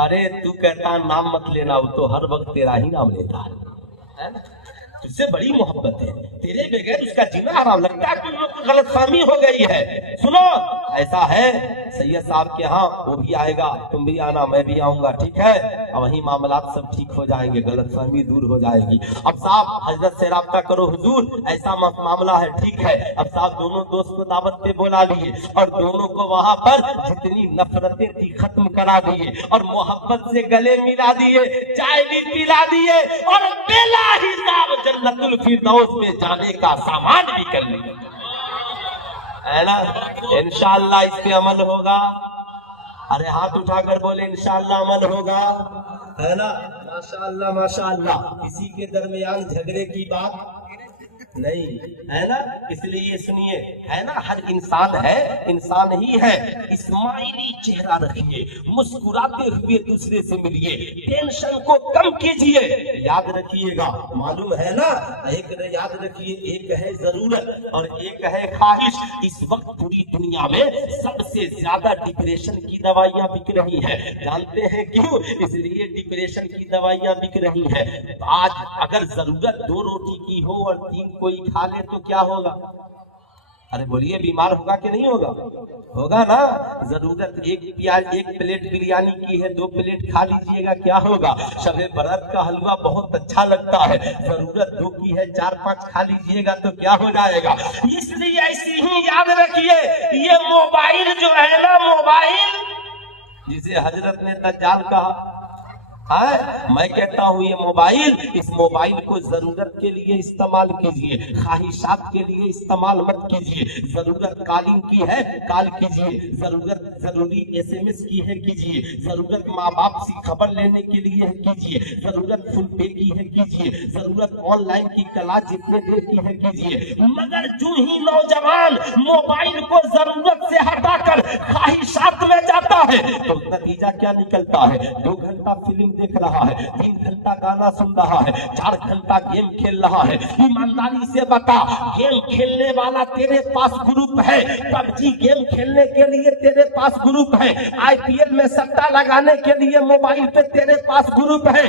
ارے تو کہتا نام مت لینا، وہ تو ہر وقت تیرا ہی نام لیتا ہے، تجھ سے بڑی محبت ہے، تیرے بغیر اس کا جینا حرام، لگتا ہے تم لوگ کو غلط فہمی ہو گئی ہے۔ سنو ایسا ہے، سید صاحب کے ہاں وہ بھی آئے گا، تم بھی آنا، میں بھی آؤں گا، ٹھیک ہے؟ اور وہیں معاملات سب ٹھیک ہو جائیں گے، غلط فہمی دور ہو جائے گی۔ اب صاحب حضرت سے رابطہ کرو، حضور ایسا معاملہ ہے، ٹھیک ہے؟ اب صاحب دونوں دوست کو دعوت پہ بلا لیے اور دونوں کو وہاں پر جتنی نفرتیں تھی ختم کرا دیے اور محبت سے گلے ملا دیے، چائے بھی پلا دیے اور بلا حساب جنت الفردوس میں جانے کا سامان بھی کر لیا، ہے نا؟ انشاءاللہ اس پہ عمل ہوگا۔ ارے ہاتھ اٹھا کر بولے انشاءاللہ عمل ہوگا، ہے نا؟ ماشاءاللہ ماشاءاللہ۔ کسی کے درمیان جھگڑے کی بات नहीं है ना। इसलिए सुनिए, है ना, हर इंसान है, इंसान ही है। इस्माइली चेहरा रखिए, मुस्कुराते हुए दूसरे से मिलिए, टेंशन को कम कीजिए। याद रखिएगा, मालूम है ना, एक याद रखिए, एक है जरूरत और एक है ख्वाहिश। इस वक्त पूरी दुनिया में सबसे ज्यादा डिप्रेशन की दवाइयां बिक रही है। जानते हैं क्यों? इसलिए डिप्रेशन की दवाइयां बिक रही है। आज अगर जरूरत 2 रोटी की हो और 3 कोई खा ले तो क्या होगा? अरे बोलिए, बीमार होगा कि नहीं होगा? होगा ना। जरूरत एक प्लेट बिरयानी की है, 2 प्लेट खा लीजिएगा, क्या होगा? शबे बरत का हलवा बहुत अच्छा लगता है, जरूरत 2 की है, 4-5 खा लीजिएगा तो क्या हो जाएगा? इसलिए ऐसी ही याद रखिए, ये मोबाइल जो है ना, मोबाइल जिसे हजरत ने दज्जाल कहा, मैं कहता हूँ ये मोबाइल, इस मोबाइल को जरूरत के लिए इस्तेमाल कीजिए, ख्वाहिशात के लिए इस्तेमाल मत कीजिए। जरूरत कालीन की है, काल कीजिए। जरूरत जरूरी SMS की है, कीजिए। जरूरत माँ बाप से खबर लेने के लिए है, कीजिए। जरूरत फुल पे की है, कीजिए। जरूरत ऑनलाइन की क्लास जितने देर की है, कीजिए। मगर जो ही नौजवान मोबाइल को जरूरत से हटाकर ख्वाहिशात में जाता है तो नतीजा क्या निकलता है? 2 घंटा फिल्म देख रहा है, 3 घंटा गाना सुन रहा है, 4 घंटा गेम खेल रहा है। ईमानदारी से बता, गेम खेलने वाला तेरे पास ग्रुप है, PUBG गेम खेलने के लिए तेरे पास ग्रुप है, IPL में सट्टा लगाने के लिए मोबाइल पे तेरे पास ग्रुप है,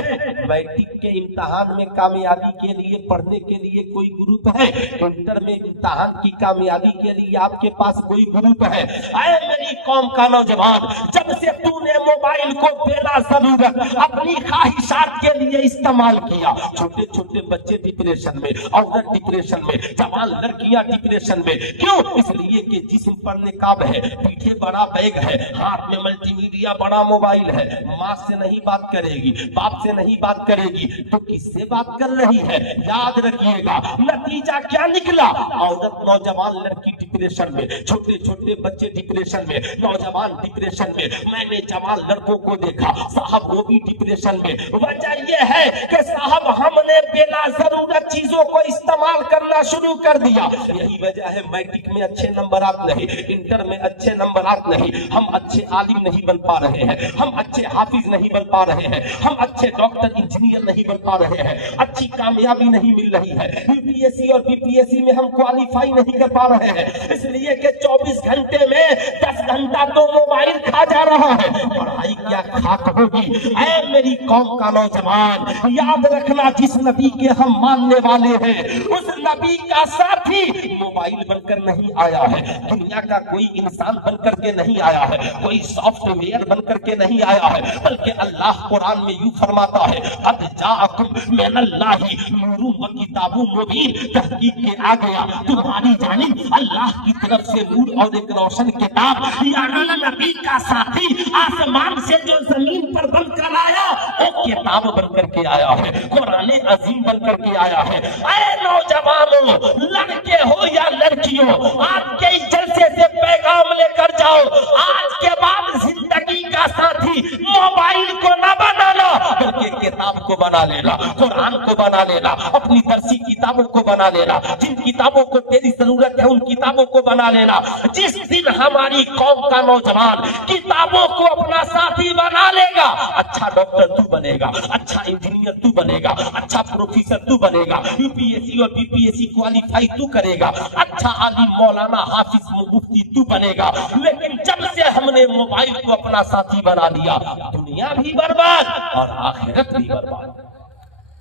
मैट्रिक के इम्तिहान में कामयाबी के लिए पढ़ने के लिए कोई ग्रुप है, इंटर में इम्तिहान की कामयाबी के लिए आपके पास कोई ग्रुप है। ऐ मेरी कौम का नौजवान, जब से तूने मोबाइल को बेला जरूरत अपनी ख्वाहिशात के लिए इस्तेमाल किया, छोटे छोटे बच्चे डिप्रेशन में, औरत डिप्रेशन में, जवान लड़कियां डिप्रेशन में। क्यों? इसलिए कि जिस्म पर निकाब है, पीछे बड़ा बैग है, हाथ में मल्टीमीडिया बड़ा मोबाइल है, माँ से नहीं बात करेगी, बाप से नहीं बात करेगी तो किससे बात कर रही है? याद रखिएगा, नतीजा क्या निकला? औरत, नौजवान लड़की डिप्रेशन में, छोटे छोटे बच्चे डिप्रेशन में, नौजवान डिप्रेशन में। मैंने जवान लड़कों को देखा साहब, वो भी डिप्रेशन में। वजह यह है कि साहब हमने बेला जरूरत चीजों को इस्तेमाल करना शुरू कर दिया। यही वजह है मैट्रिक में अच्छे नंबरात नहीं, इंटर में अच्छे नंबरात नहीं, हम अच्छे आलिम नहीं बन पा रहे हैं, हम अच्छे हाफिज नहीं बन पा रहे हैं, हम अच्छे डॉक्टर इंजीनियर नहीं बन पा रहे हैं, अच्छी कामयाबी नहीं मिल रही है, UPSC और BPSC में हम क्वालिफाई नहीं कर पा रहे हैं। इसलिए कि 24 घंटे में 10 घंटा तो मोबाइल खा जा रहा है, पढ़ाई क्या खाक होगी। ऐ मेरी कौम का नौजवान, याद रखना, जिस नबी के हम मानने वाले हैं उस नबी का साथी मोबाइल बनकर नहीं आया है, दुनिया का कोई इंसान बनकर के नहीं आया है, कोई सॉफ्टवेयर बनकर के नहीं आया है, बल्कि अल्लाह कुरान में यूं फरमाता है, अद जाअकुम मिनल्लाहि नूरुन व किताबुम मुबीन, तहकीक के आ गया तुम्हारी जानिब अल्लाह की तरफ से नूर और एक रोशन किताब। यानी नबी का साथी आसमान से जो जमीन पर बनकर आया, एक किताब बनकर के आया है, कुरान अजीम बनकर के आया है। ऐ नौजवानों, लड़के हो या लड़कियों, आज के जलसे से पैगाम लेकर जाओ, आज के बाद जिंदगी का साथी मोबाइल को न बनाना, बल्कि किताब को बना लेना, कुरान को बना लेना, अपनी दरसी किताबों को बना लेना, जिन किताबों को तेरी जरूरत है उन किताबों को बना लेना। जिस दिन हमारी कौम का नौजवान किताबों को अपना साथी बना लेगा, अच्छा डॉक्टर तू बनेगा, अच्छा इंजीनियर तू बनेगा, अच्छा प्रोफेसर तू बनेगा, UPSC और BPSC क्वालिफाई तू करेगा, अच्छा आलिम, मौलाना, हाफिज, मुफ्ती तू बनेगा। लेकिन जब से हमने मोबाइल को अपना साथी बना लिया, दुनिया भी बर्बाद और आखिरत भी बर्बाद।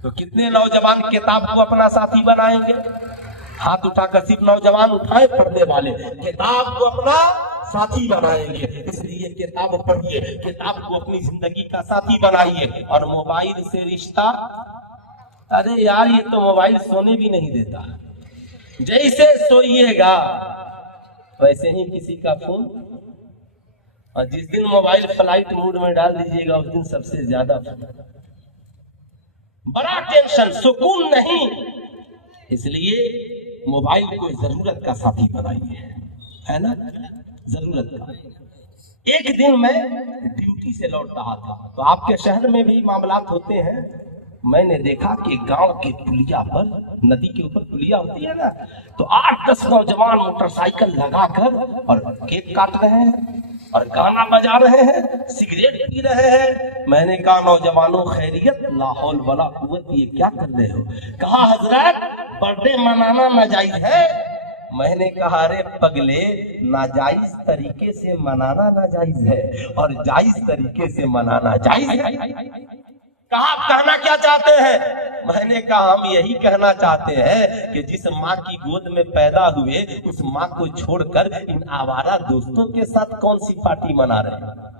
तो कितने नौजवान किताब को अपना साथी बनाएंगे? हाथ उठाकर सिर्फ नौजवान उठाए, पढ़ने वाले किताब को अपना साथी बनाएंगे। इसलिए किताब पढ़िए, किताब को अपनी जिंदगी का साथी बनाइए। और मोबाइल से रिश्ता, अरे यार ये तो मोबाइल सोने भी नहीं देता, जैसे सोइएगा वैसे ही किसी का फोन, और जिस दिन मोबाइल फ्लाइट मोड में डाल दीजिएगा उस दिन सबसे ज्यादा बड़ा टेंशन, सुकून नहीं। इसलिए मोबाइल को जरूरत का साथी बनाइए, है ना, जरूरत का। एक दिन मैं ड्यूटी से लौट रहा था, तो आपके शहर में भी मामलात होते हैं, میں نے دیکھا کہ گاؤں کے پلیا پر, ندی کے اوپر پلیا ہوتی ہے نا, تو 8-10 نوجوان موٹر سائیکل لگا کر اور کیک کاٹ رہے ہیں اور گانا بجا رہے ہیں, سگریٹ پی رہے ہیں. میں نے کہا نوجوانوں خیریت, لا حول ولا قوت, یہ کیا کر رہے ہو؟ کہا حضرت برتھ ڈے منانا ناجائز ہے. میں نے کہا ارے پگلے, ناجائز طریقے سے منانا ناجائز ہے اور جائز طریقے سے منانا جائز ہے. کہا آپ کہنا کیا چاہتے ہیں؟ میں نے کہا ہم یہی کہنا چاہتے ہیں کہ جس ماں کی گود میں پیدا ہوئے اس ماں کو چھوڑ کر ان آوارہ دوستوں کے ساتھ کون سی پارٹی منا رہے ہیں.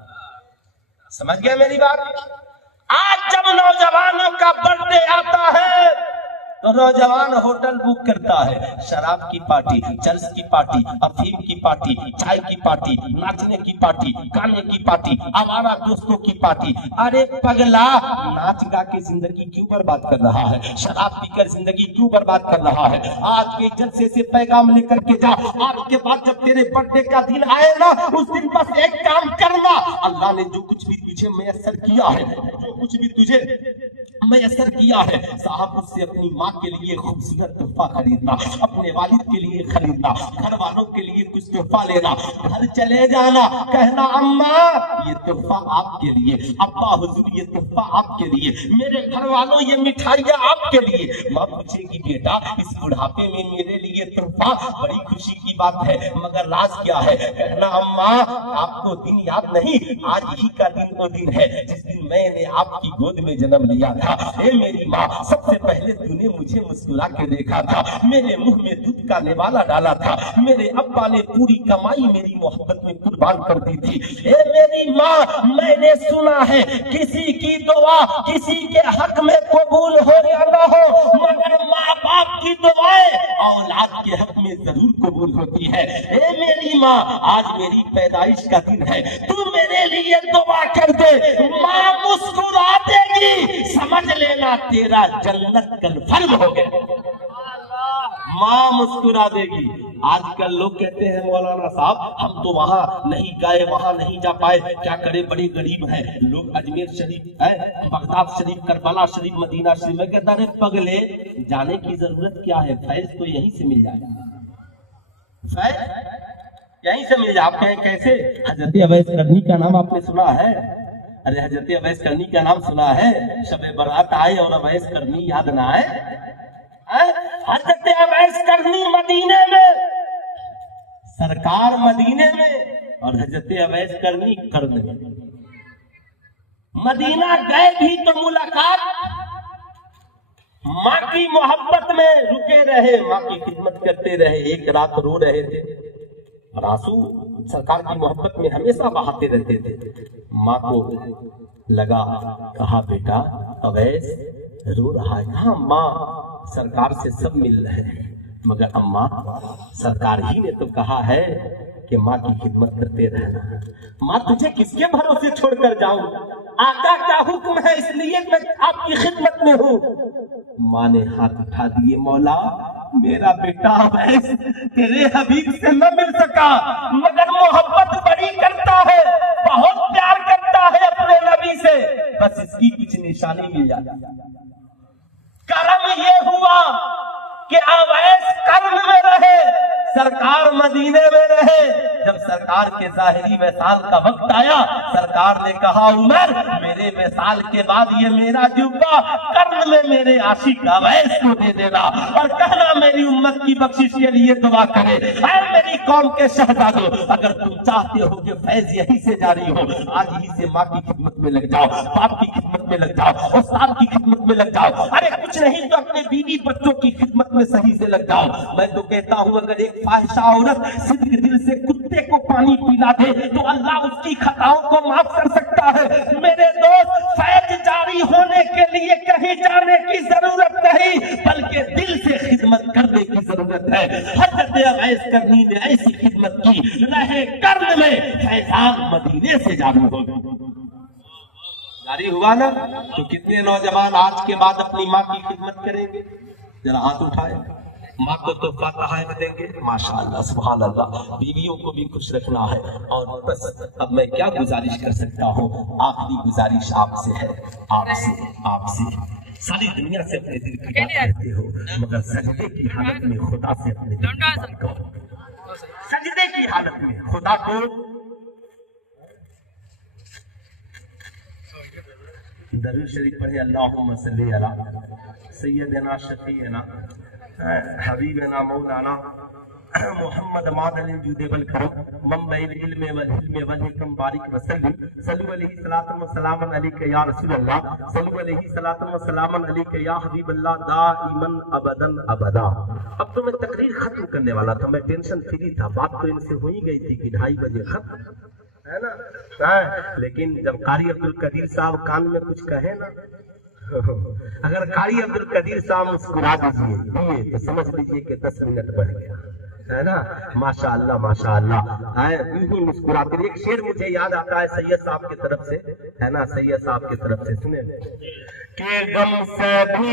سمجھ گئے میری بات؟ آج جب نوجوانوں کا برتھ ڈے آتا ہے تو نوجوان ہوٹل بک کرتا ہے, شراب کی پارٹی, چرس کی پارٹی, افیم کی پارٹی, چائے کی پارٹی, ناچنے کی پارٹی, گانے کی پارٹی, آوارہ دوستوں کی پارٹی. ارے پگلا, ناچ گا کے زندگی کیوں برباد کر رہا ہے؟ شراب پی کر زندگی کیوں برباد کر رہا ہے؟ آج کے جلسے سے پیغام لے کر کے جا, آج کے بعد جب تیرے برتھ ڈے کا دن آئے نا, اس دن بس ایک کام کرنا, اللہ نے جو کچھ بھی تجھے میسر کیا ہے, جو کچھ بھی تجھے میسر کیا ہے, صاحب اس سے اپنی ماں کے لیے خوبصورت تحفہ خریدنا, اپنے والد کے لیے خریدنا, گھر والوں کے لیے کچھ تحفہ لینا, گھر چلے جانا, کہنا اماں یہ تحفہ آپ کے لیے, ابا حضور یہ تحفہ آپ کے لیے, میرے گھر والوں یہ مٹھائیاں آپ کے لیے. ماں پوچھے گی بیٹا اس بڑھاپے میں میرے لیے تحفہ, بڑی خوشی کی بات ہے, مگر راز کیا ہے؟ کہنا اماں آپ کو دن یاد نہیں, آج ہی کا دن وہ دن ہے جس دن میں نے آپ کی گود میں جنم لیا تھا. اے میری ماں, سب سے پہلے تو نے مجھے مسکرا کے دیکھا تھا, میرے منہ میں دودھ کا نوالا ڈالا تھا, میرے ابا نے پوری کمائی میری محبت میں قربان کر دی تھی. اے میری ماں, میں نے سنا ہے کسی کی دعا کسی کے حق میں قبول ہو یا نہ ہو, مگر ماں باپ کی دعائیں اولاد کے حق میں ضرور قبول ہوتی ہے. اے میری ماں, آج میری پیدائش کا دن ہے, تو میرے لیے دعا کر دے, ماں مسکرا دے گی, سمجھ لینا تیرا جنت کنفرم ہو گیا. ماں مسکرا دے گی. آج کل لوگ کہتے ہیں مولانا صاحب ہم تو وہاں نہیں گئے, وہاں نہیں جا پائے, کیا کرے بڑے غریب ہیں. لوگ اجمیر شریف ہے, بغداد شریف, کربلا شریف, مدینہ شریف, میں کہتا ہے پگلے جانے کی ضرورت کیا ہے, فیض تو یہیں سے مل جائے گا, فیض یہیں سے مل جائے. آپ کہیں کیسے؟ حضرت اویس کرنی کا نام آپ نے سنا ہے؟ ارے حضرت اویس کرنی کا نام سنا ہے, شب برات آئے اور اویس کرنی یاد نہ آئے. حضرت اویس کرنی مدینے میں, سرکار مدینے میں, اور حضرت اویس کرنی کرن میں. مدینہ گئے بھی تو ملاقات, ماں کی محبت میں رکے رہے, ماں کی خدمت کرتے رہے. ایک رات رو رہے تھے اور آنسو سرکار کی محبت میں ہمیشہ بہاتے رہتے تھے. ماں کو لگا, کہا بیٹا اویس رو رہا ہے. ہاں ماں, سرکار سے سب مل رہے ہیں, مگر اماں سرکار ہی نے تو کہا ہے کہ ماں کی خدمت کرتے رہنا. ماں تجھے کس کے بھروسے چھوڑ کر جاؤں, آقا کا حکم ہے اس لیے میں آپ کی خدمت میں ہوں. ماں نے ہاتھ اٹھا دیے, مولا میرا بیٹا اویس تیرے حبیب سے نہ مل سکا, مگر محبت بڑی کرتا ہے, بہت پیار کرتا ہے اپنے نبی سے, بس اس کی کچھ نشانی مل جاتی. کرم یہ ہوا کہ اویس کرم میں رہے, سرکار مدینے میں رہے. جب سرکار کے ظاہری وصال کا وقت آیا, سرکار نے کہا عمر میرے وصال کے بعد یہ میرا جبہ کرم میں میرے عاشق اویس کو دے دینا, اور کہنا میری امت کی بخشش کے لیے دعا کرے. اے میری قوم کے شہزادوں, اگر تم چاہتے ہو کہ فیض یہیں سے جاری ہو, آج ہی سے ماں کی خدمت میں لگ جاؤ, باپ کی خدمت میں لگ جاؤ, استاد کی خدمت میں لگ جاؤ. ارے کچھ نہیں تو اپنے بیوی بچوں کی خدمت میں صحیح سے لگ جاؤ. میں تو کہتا ہوں اگر ایک فاحشہ عورت صدق دل سے کتے کو پانی پلا دے تو اللہ اس کی خطاؤں کو معاف کر سکتا ہے. میرے دوست, فیض جاری ہونے کے لیے کہیں جانے کی ضرورت نہیں, بلکہ دل سے خدمت کرنے کی ضرورت ہے. حضرت اویس کرنی نے ایسی خدمت کی, رہے کرن میں فیضان مدینے سے جاری ہو گیا. جاری ہوا نا, تو کتنے نوجوان آج کے بعد اپنی ماں کی خدمت کریں گے؟ ذرا ہاتھ اٹھائے. ماں کو تحفہ تحائف دیں گے, ماشاءاللہ سبحان اللہ. بیویوں کو بھی خوش رکھنا ہے. اور بس اب میں کیا گزارش کر سکتا ہوں, آخری گزارش آپ سے ہے, آپ سے सारी दुनिया से अपने दिल की बात कहते हो, मगर सजदे की हालत में खुदा से अपने दिल की बात कहो। सजदे की हालत में खुदा को दरूद शरीफ पढ़े, अल्लाहुम्मा सल्ली अला सय्यदना शफीअना हबीबना मौलाना मोहम्मद मादनी जुदे वल करम मम्बई इल्म व हिल्म व हिकम बारिक वसल्लम सल्लु अलैहि सलातु व सलाम अलैका या रसूल अल्लाह सल्लु अलैहि सलातु व सलाम अलैका या हबीब अल्लाह दाइमन अबदन अबदा। अब तो मैं तकरीर खत्म करने वाला था, मैं टेंशन फ्री था, बात तो इनसे हो ही गई थी कि 2:30 बजे खत्म है ना, लेकिन जब कारी अब्दुल कदीर साहब कान में कुछ कहे ना, अगर कारी अब्दुल कदीर साहब मुस्कुरा दीजिए तो समझ लीजिए कि 10 मिनट बढ़ गया, है ना। माशाअल्लाह माशाअल्लाह, यूं ही मुस्कुराते। एक शेर मुझे याद आता है सैयद साहब की तरफ से, है ना, सैयद साहब की तरफ से, सुने कि गम से भी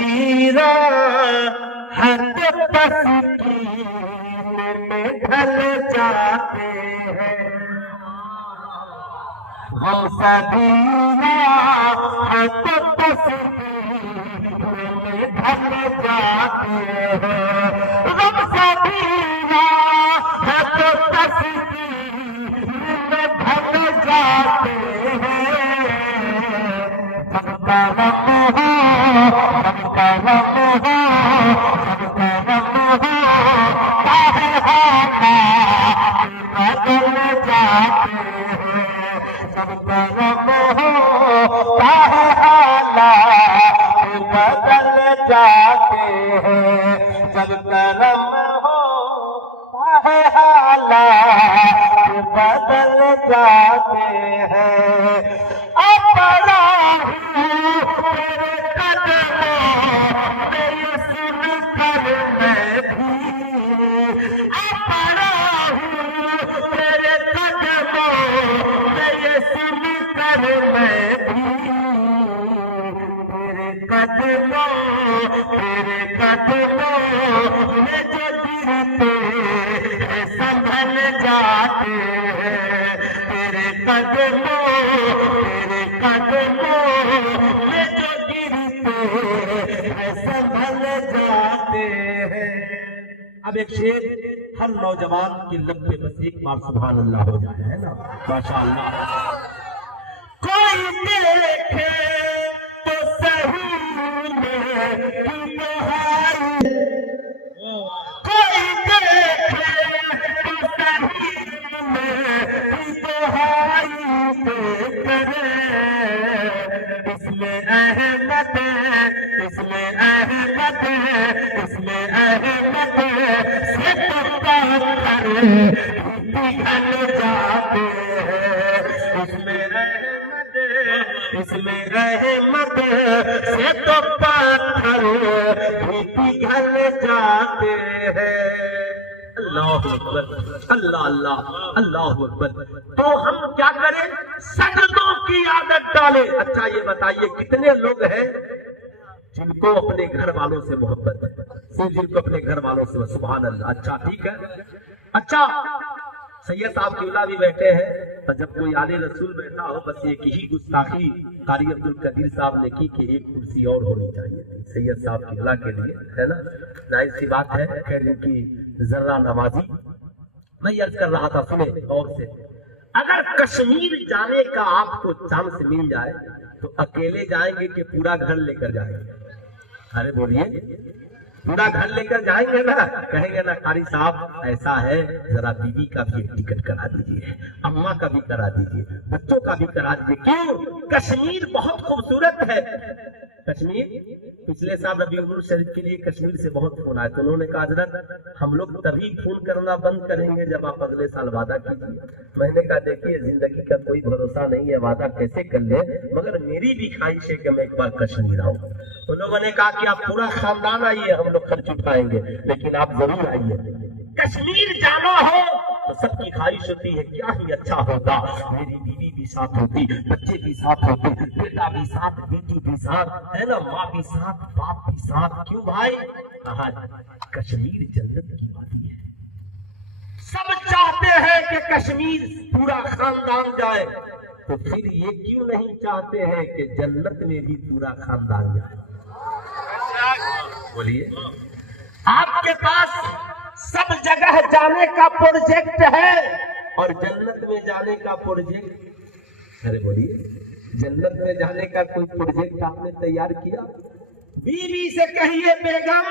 राहत तस्कीन में ढल जाते हैं, गम से भी राहत तस्कीन में ढल जाते हैं, गम से भी बदल जाते हैं, अपना तेरे कदमों में सुन कर मैं भी, अपना तेरे कदमों में सुन कर मैं भी, तेरे कदमों में जो गिरते संभल जाते हैं, तेरे कदमों में जो गिरते संभल जाते हैं। अब एक शेर हर नौजवान के लब पे बस एक बार सुभान अल्लाह हो जाए, है ना, माशाअल्लाह। कोई देखे तो सही में तुम्हारी, कोई देखे तो सही में तुम्हारी करे, इसमें अहमद से तो पत्थर पिघल जाते हैं, इसमें अहमद से तो पत्थर पिघल जाते हैं। अल्लाह अकबर, अल्लाह अल्लाह अल्लाह अकबर। तो हम क्या करें, सजदों की आदत डालें। अच्छा ये बताइए कितने लोग हैं जिनको अपने घर वालों से मोहब्बत है, जिनको अपने घर वालों से, सुभान अल्लाह। अच्छा ठीक है, अच्छा सैयद साहब किबला भी बैठे हैं, तो जब कोई आले रसूल बैठा हो बस एक ही गुस्ताखी कारी अब्दुल कदीर साहब ने की कि एक कुर्सी और होनी चाहिए थी सैयद साहब किबला के लिए, है ना, जाहिर सी बात है। खैर इनकी जर्रा नवाजी, मैं अर्ज कर रहा था, सुने और से, अगर कश्मीर जाने का आपको चांस मिल जाए तो अकेले जाएंगे कि पूरा घर लेकर जाएंगे? अरे बोलिए, पूरा घर लेकर जाएंगे ना? कहेंगे ना कारी साहब ऐसा है जरा बीबी का भी टिकट करा दीजिए, अम्मा का भी करा दीजिए, बच्चों का भी करा दीजिए। क्यों? कश्मीर बहुत खूबसूरत है। कश्मीर, पिछले साल रबीउल शरीफ के लिए कश्मीर से बहुत फोन आए, तो उन्होंने कहा हजरत हम लोग तभी फोन करना बंद करेंगे जब आप अगले साल वादा कीजिए। मैंने कहा देखिए जिंदगी का कोई भरोसा नहीं है, वादा कैसे कर ले, मगर मेरी भी ख्वाहिश है कि मैं एक बार कश्मीर आऊँ। उन लोगों ने कहा कि आप पूरा खानदान आइए, हम लोग खर्च उठाएंगे, लेकिन आप जरूर आइए। कश्मीर जाना हो तो सबकी ख्वाहिश होती है क्या ही अच्छा होता, मेरी बीवी भी साथ होती, बच्चे भी साथ होते, बेटा भी साथ, बेटी भी साथ, है ना, माँ भी साथ, बाप भी साथ। क्यों भाई? कहा कश्मीर जन्नत की वादी है, सब चाहते हैं कि कश्मीर पूरा खानदान जाए, तो फिर ये क्यों नहीं चाहते हैं कि जन्नत में भी पूरा खानदान जाए? بولیے آپ کے پاس سب جگہ جانے کا پروجیکٹ ہے اور جنت میں جانے کا پروجیکٹ، ارے بولیے جنت میں جانے کا کوئی پروجیکٹ آپ نے تیار کیا؟ بیوی سے کہیے بیگم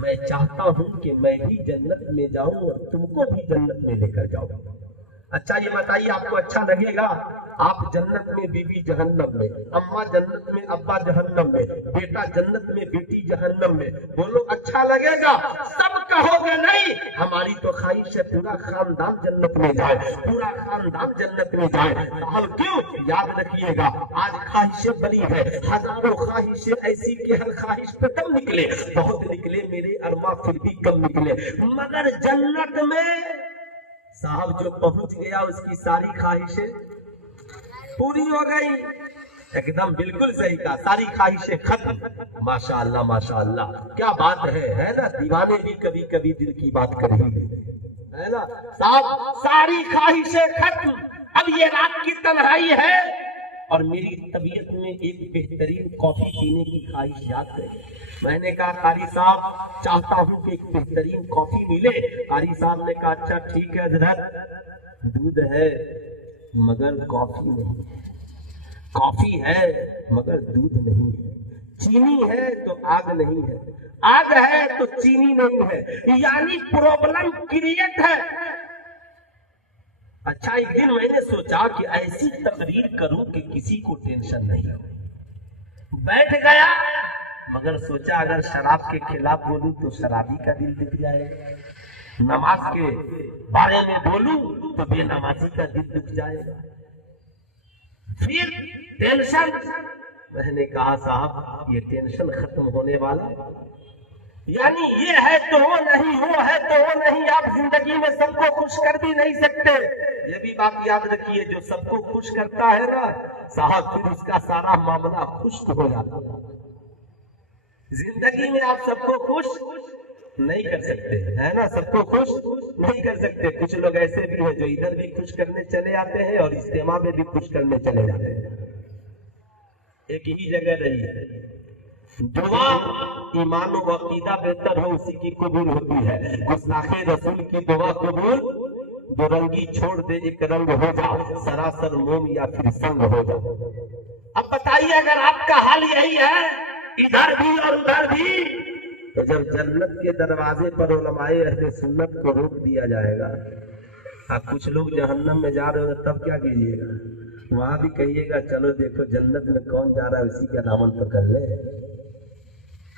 میں چاہتا ہوں کہ میں بھی جنت میں جاؤں اور تم کو بھی جنت میں لے کر جاؤں۔ اچھا یہ بتائیے آپ کو اچھا لگے گا؟ آپ جنت میں، بیوی جہنم میں، اماں جنت میں، ابا جہنم میں، بیٹا جنت میں، بیٹی جہنم میں، بولو اچھا لگے گا؟ سب کہو گے نہیں، ہماری تو خواہش ہے پورا خاندان جنت میں جائے، پورا خاندان جنت میں جائے۔ صاحب کیوں؟ یاد رکھیے گا آج خواہشیں بڑی ہے، ہزاروں خواہشیں ایسی کہ ہر خواہش پہ کم نکلے، بہت نکلے میرے ارما پھر بھی کم نکلے، مگر جنت میں صاحب جو پہنچ گیا اس کی ساری خواہشیں پوری ہو گئی۔ ایک دم بالکل صحیح کہا، ساری خواہشیں ختم۔ ماشاء اللہ ماشاء اللہ، کیا بات ہے نا؟ دیوانے بھی کبھی کبھی دل کی بات کر ہی لیتے ہے نا صاحب، ساری خواہشیں ختم۔ اب یہ رات کی تنہائی ہے اور میری طبیعت میں ایک بہترین کافی پینے کی خواہش یاد ہے۔ میں نے کہا قاری صاحب چاہتا ہوں کہ ایک بہترین کافی ملے۔ قاری صاحب نے کہا اچھا ٹھیک ہے حضرت، دودھ ہے مگر کافی نہیں ہے، کافی ہے مگر دودھ نہیں ہے، چینی ہے تو آگ نہیں ہے، آگ ہے تو چینی نہیں ہے، یعنی پرابلم کریٹ ہے۔ اچھا ایک دن میں نے سوچا کہ ایسی تقریر کروں کہ کسی کو ٹینشن نہیں ہو، بیٹھ گیا مگر سوچا اگر شراب کے خلاف بولوں تو شرابی کا دل دکھ جائے گا، نماز کے بارے میں بولوں تو بے نمازی کا دل دکھ جائے گا، پھر ٹینشن۔ میں نے کہا صاحب یہ ٹینشن ختم ہونے والا، یعنی یہ ہے تو وہ نہیں، وہ ہے تو وہ نہیں، آپ زندگی میں سب کو خوش کر بھی نہیں سکتے۔ یہ بھی بات یاد رکھیے، جو سب کو خوش کرتا ہے نا صاحب پھر اس کا سارا معاملہ خشک ہو جاتا ہے۔ زندگی میں آپ سب کو خوش نہیں کر سکتے ہے نا، سب کو خوش نہیں کر سکتے۔ کچھ لوگ ایسے بھی ہیں جو ادھر بھی خوش کرنے چلے آتے ہیں اور اجتماع میں بھی خوش کرنے چلے جاتے ہیں، ایک ہی جگہ رہی ہے۔ دعا ایمان و عقیدہ بہتر ہو اسی کی قبول ہوتی ہے، گستاخ رسول کی دعا قبول، دو رنگی چھوڑ دے ایک رنگ ہو جا، سراسر موم یا پھر سنگ ہو جا۔ اب بتائیے اگر آپ کا حال یہی ہے ادھر بھی اور ادھر بھی، تو جب جنت کے دروازے پر علماء اہل سنت کو روک دیا جائے گا، اب کچھ لوگ جہنم میں جا رہے ہو تب کیا کیجیے گا؟ وہاں بھی کہیے گا چلو دیکھو جنت میں کون جا رہا ہے اسی کا دامن پکڑ لے۔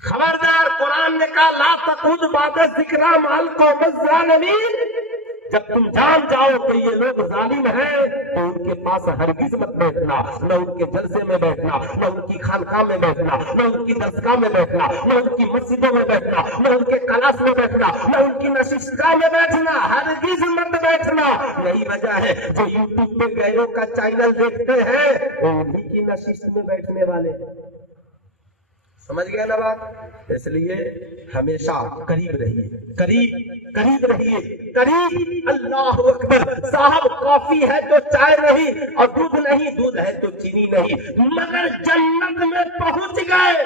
خبردار، قرآن نے کہا لا تقعد بعد الذکریٰ مع القوم الظالمین، جب تم جان جاؤ کہ یہ لوگ ظالم ہیں تو ان کے پاس ہرگز مت بیٹھنا، نہ ان کے جلسے میں بیٹھنا، نہ ان کی خانقاہ میں بیٹھنا، نہ ان کی درسگاہ میں بیٹھنا، نہ ان کی مسجدوں میں بیٹھنا، نہ ان کے کلاس میں بیٹھنا، نہ ان کی نشستگاہ میں بیٹھنا، ہرگز مت بیٹھنا۔ یہی وجہ ہے جو یوٹیوب پہ غیروں کا چینل دیکھتے ہیں وہ انہی کی نشست میں بیٹھنے والے، سمجھ گئے نا بات؟ اس لیے ہمیشہ قریب رہیے، قریب رہیے، قریب۔ اللہ اکبر، صاحب کافی ہے تو چائے نہیں اور دودھ نہیں، دودھ ہے تو چینی نہیں، مگر جنت میں پہنچ گئے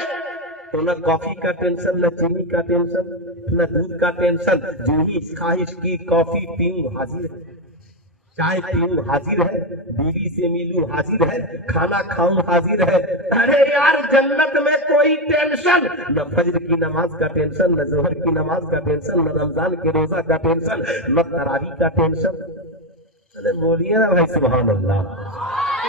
تو نہ کافی کا ٹینشن، نہ چینی کا ٹینشن، نہ دودھ کا ٹینشن۔ جو ہی خواہش کی کافی پیوں حاضر ہے، چائے پیوں حاضر ہے، بیوی سے ملوں حاضر ہے، کھانا کھاؤں حاضر ہے۔ ارے یار جنت میں کوئی ٹینشن، نہ فجر کی نماز کا ٹینشن، نہ ظہر کی نماز کا ٹینشن، نہ رمضان کے روزہ کا ٹینشن، نہ تراویح کا ٹینشن۔ ارے بولیے نا بھائی سبحان اللہ۔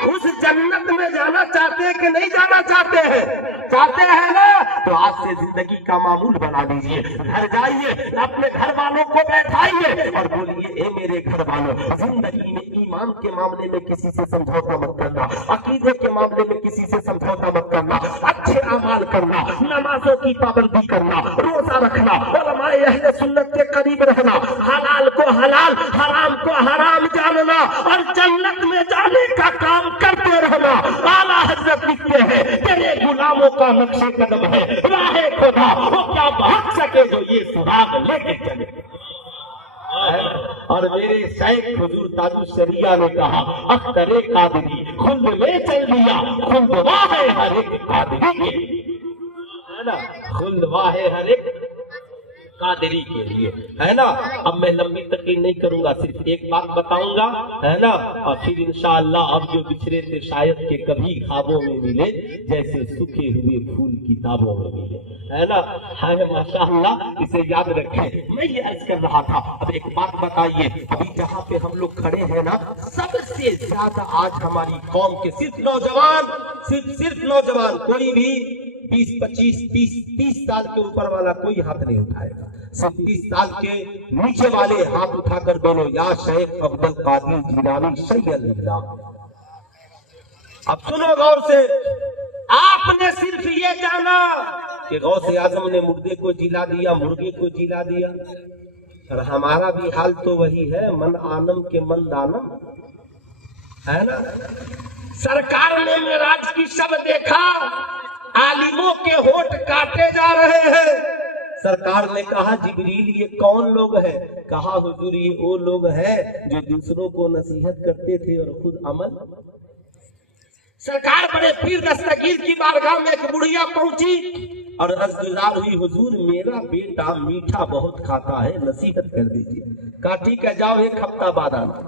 اس جنت میں جانا چاہتے ہیں کہ نہیں جانا چاہتے ہیں؟ چاہتے ہیں نا تو آج سے زندگی کا معمول بنا لیجئے، گھر جائیے اپنے گھر والوں کو بیٹھائیے اور بولیے اے میرے گھر والوں، زندگی میں ایمان کے معاملے میں کسی سے سمجھوتا مت کرنا، عقیدے کے معاملے میں کسی سے سمجھوتا مت کرنا، اچھے اعمال کرنا، نمازوں کی پابندی کرنا، روزہ رکھنا، علماء اہل سنت کے قریب رہنا، حلال کو حلال، حرام کو حرام جاننا اور جنت میں جانے کا کام کرتے رہنا۔ اعلیٰ حضرت لکھتے ہیں تیرے غلاموں کا نقش قدم ہے راہ خدا، وہ کیا بھاگ سکے جو یہ سراغ لے کے چلے۔ اور میرے شیخ حضور تاج الشریعہ نے کہا اختر قادری خلد میں چل دیا، خلد واہ ہے ہر ایک قادری کے۔ ہے نا خلوا ہے ہر ایک قادری کے لیے، ہے نا. اب میں لمبی تقریر نہیں کروں گا، صرف ایک بات بتاؤں گا، ہے نا. اور پھر انشاءاللہ اب جو بچھڑے تھے شاید کہ کبھی خوابوں میں ملے، جیسے سوکھے ہوئے پھول کتابوں میں ملے، ہے نا. ہے ماشاءاللہ، اسے یاد رکھیں. میں یہ عرض کر رہا تھا، اب ایک بات بتائیے، ابھی جہاں پہ ہم لوگ کھڑے ہیں نا، سب سے زیادہ آج ہماری قوم کے صرف نوجوان کوئی بھی 20-25-30 سال کے اوپر والا کوئی ہاتھ نہیں اٹھائے گا. صرف 30 سال کے نیچے والے ہاتھ اٹھا کر بولو یا شیخ عبد القادر جیلانی شیخ اللہ. اب سنو غور سے، آپ نے صرف یہ جانا کہ غوث اعظم نے مردے کو جلا دیا، مرغے کو جلا دیا، اور ہمارا بھی حال تو وہی ہے، من آنم کے من دانم، ہے نا. سرکار نے معراج کی شب دیکھا، عالموں کے ہونٹ کاٹے جا رہے ہیں. سرکار نے کہا جبریل یہ کون لوگ ہیں؟ کہا حضور یہ وہ لوگ ہیں جو دوسروں کو نصیحت کرتے تھے اور خود عمل. سرکار بڑے پیر دستگیر کی بارگاہ میں ایک بڑھیا پہنچی اور عرض گزار ہوئی، حضور میرا بیٹا میٹھا بہت کھاتا ہے، نصیحت کر دیجیے. کہا ٹھیک ہے جاؤ 1 ہفتہ بعد آنا.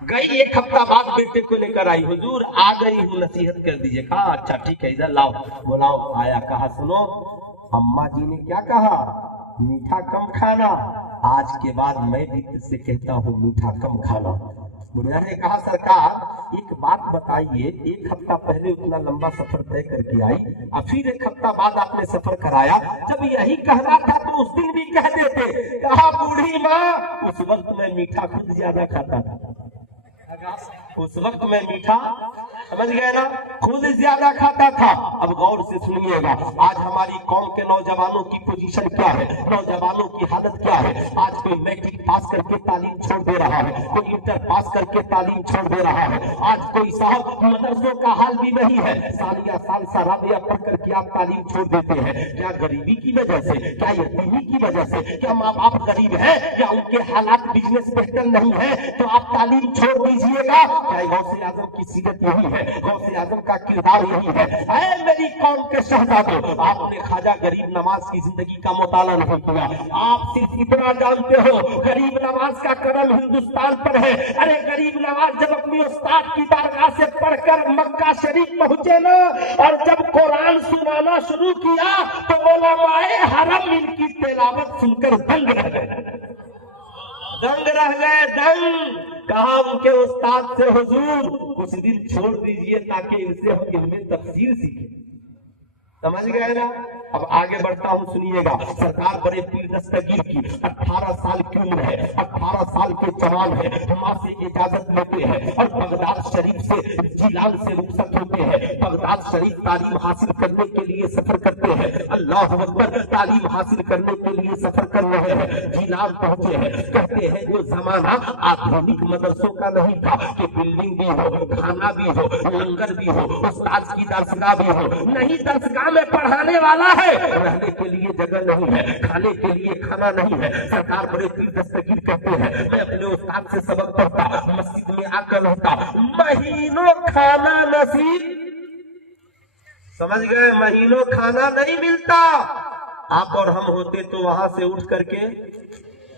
گئی 1 ہفتہ بعد بیٹے کو لے کر آئی، حضور آ گئی ہوں نصیحت کر دیجیے. کہا اچھا ٹھیک ہے ادھر لاؤ. بلاؤ. آیا، کہا سنو اماں جی نے کیا کہا، میٹھا کم کھانا، آج کے بعد میں بھی تجھ سے کہتا ہوں میٹھا کم کھانا. بڑھیا نے کہا سرکار ایک بات بتائیے، 1 ہفتہ پہلے اتنا لمبا سفر طے کر کے آئی، اور پھر 1 ہفتہ بعد آپ نے سفر کرایا، جب یہی کہنا تھا تو اس دن بھی کہہ دیتے. کہا بوڑھی ماں اس وقت میں میٹھا خود زیادہ کھاتا تھا، اس وقت میں میٹھا سمجھ گئے نا خود زیادہ کھاتا تھا. اب غور سے سنیے گا، آج ہماری قوم کے نوجوانوں کی پوزیشن کیا ہے، نوجوانوں کی حالت کیا ہے. آج کوئی میٹرک پاس کر کے تعلیم چھوڑ دے رہا ہے، کوئی انٹر پاس کر کے تعلیم چھوڑ دے رہا ہے. آج کوئی صاحب مدرسوں کا حال بھی نہیں ہے، سالیہ سالسہ رابعہ پڑھ کر کے آپ تعلیم چھوڑ دیتے ہیں. کیا غریبی کی وجہ سے، کیا یتیمی کی وجہ سے، کیا ماں باپ غریب ہے، یا ان کے حالات بزنس بہتر نہیں ہے تو آپ تعلیم چھوڑ دیجیے گا؟ کیا غوث اعظم کی سیرت یہی ہے، غوث اعظم کا کردار یہی ہے؟ اے میری قوم کے شہزادوں، آپ نے خواجہ غریب نواز کی زندگی کا مطالعہ نہیں کیا. آپ صرف اتنا جانتے ہو غریب نواز کا قدم ہندوستان پر ہے. ارے غریب نواز جب اپنی استاد کی بارگاہ سے پڑھ کر مکہ شریف پہنچے نا، اور جب قرآن سنانا شروع کیا تو علمائے حرم ان کی تلاوت سن کر دنگ رہ گئے، دنگ رہ گئے، دنگ. کہا ان کے استاد سے حضور کچھ دن چھوڑ دیجئے تاکہ ان سے ہم علم تفسیر سیکھیں. سمجھ گئے نا. اب آگے بڑھتا ہوں سنیے گا. سرکار بڑے پیر دستگیر کی 18 سال کی عمر ہے، 18 سال کے جوان ہے، وہاں سے اجازت لیتے ہیں اور بغداد شریف سے جیلان سے رخصت ہوتے ہیں. بغداد شریف تعلیم حاصل کرنے کے لیے سفر کرتے ہیں. اللہ اکبر، تعلیم حاصل کرنے کے لیے سفر کر رہے ہیں. جیلان پہنچے ہیں. کہتے ہیں وہ زمانہ آدھونک مدرسوں کا نہیں تھا کہ بلڈنگ بھی ہو، کھانا بھی ہو، لنگر بھی ہو، استاد کی درسگاہ بھی ہو. نہیں، درسگاہ میں پڑھانے والا ہے، رہنے کے لیے جگہ نہیں ہے، کھانے کے لیے کھانا نہیں ہے. سرکار بڑے پیر دستگیر کہتے ہیں میں اپنے استاد سے سبق پڑھتا، مسجد میں آ کر رہتا، مہینوں کھانا نصیب. سمجھ گئے؟ مہینوں کھانا نہیں ملتا. آپ اور ہم ہوتے تو وہاں سے اٹھ کر کے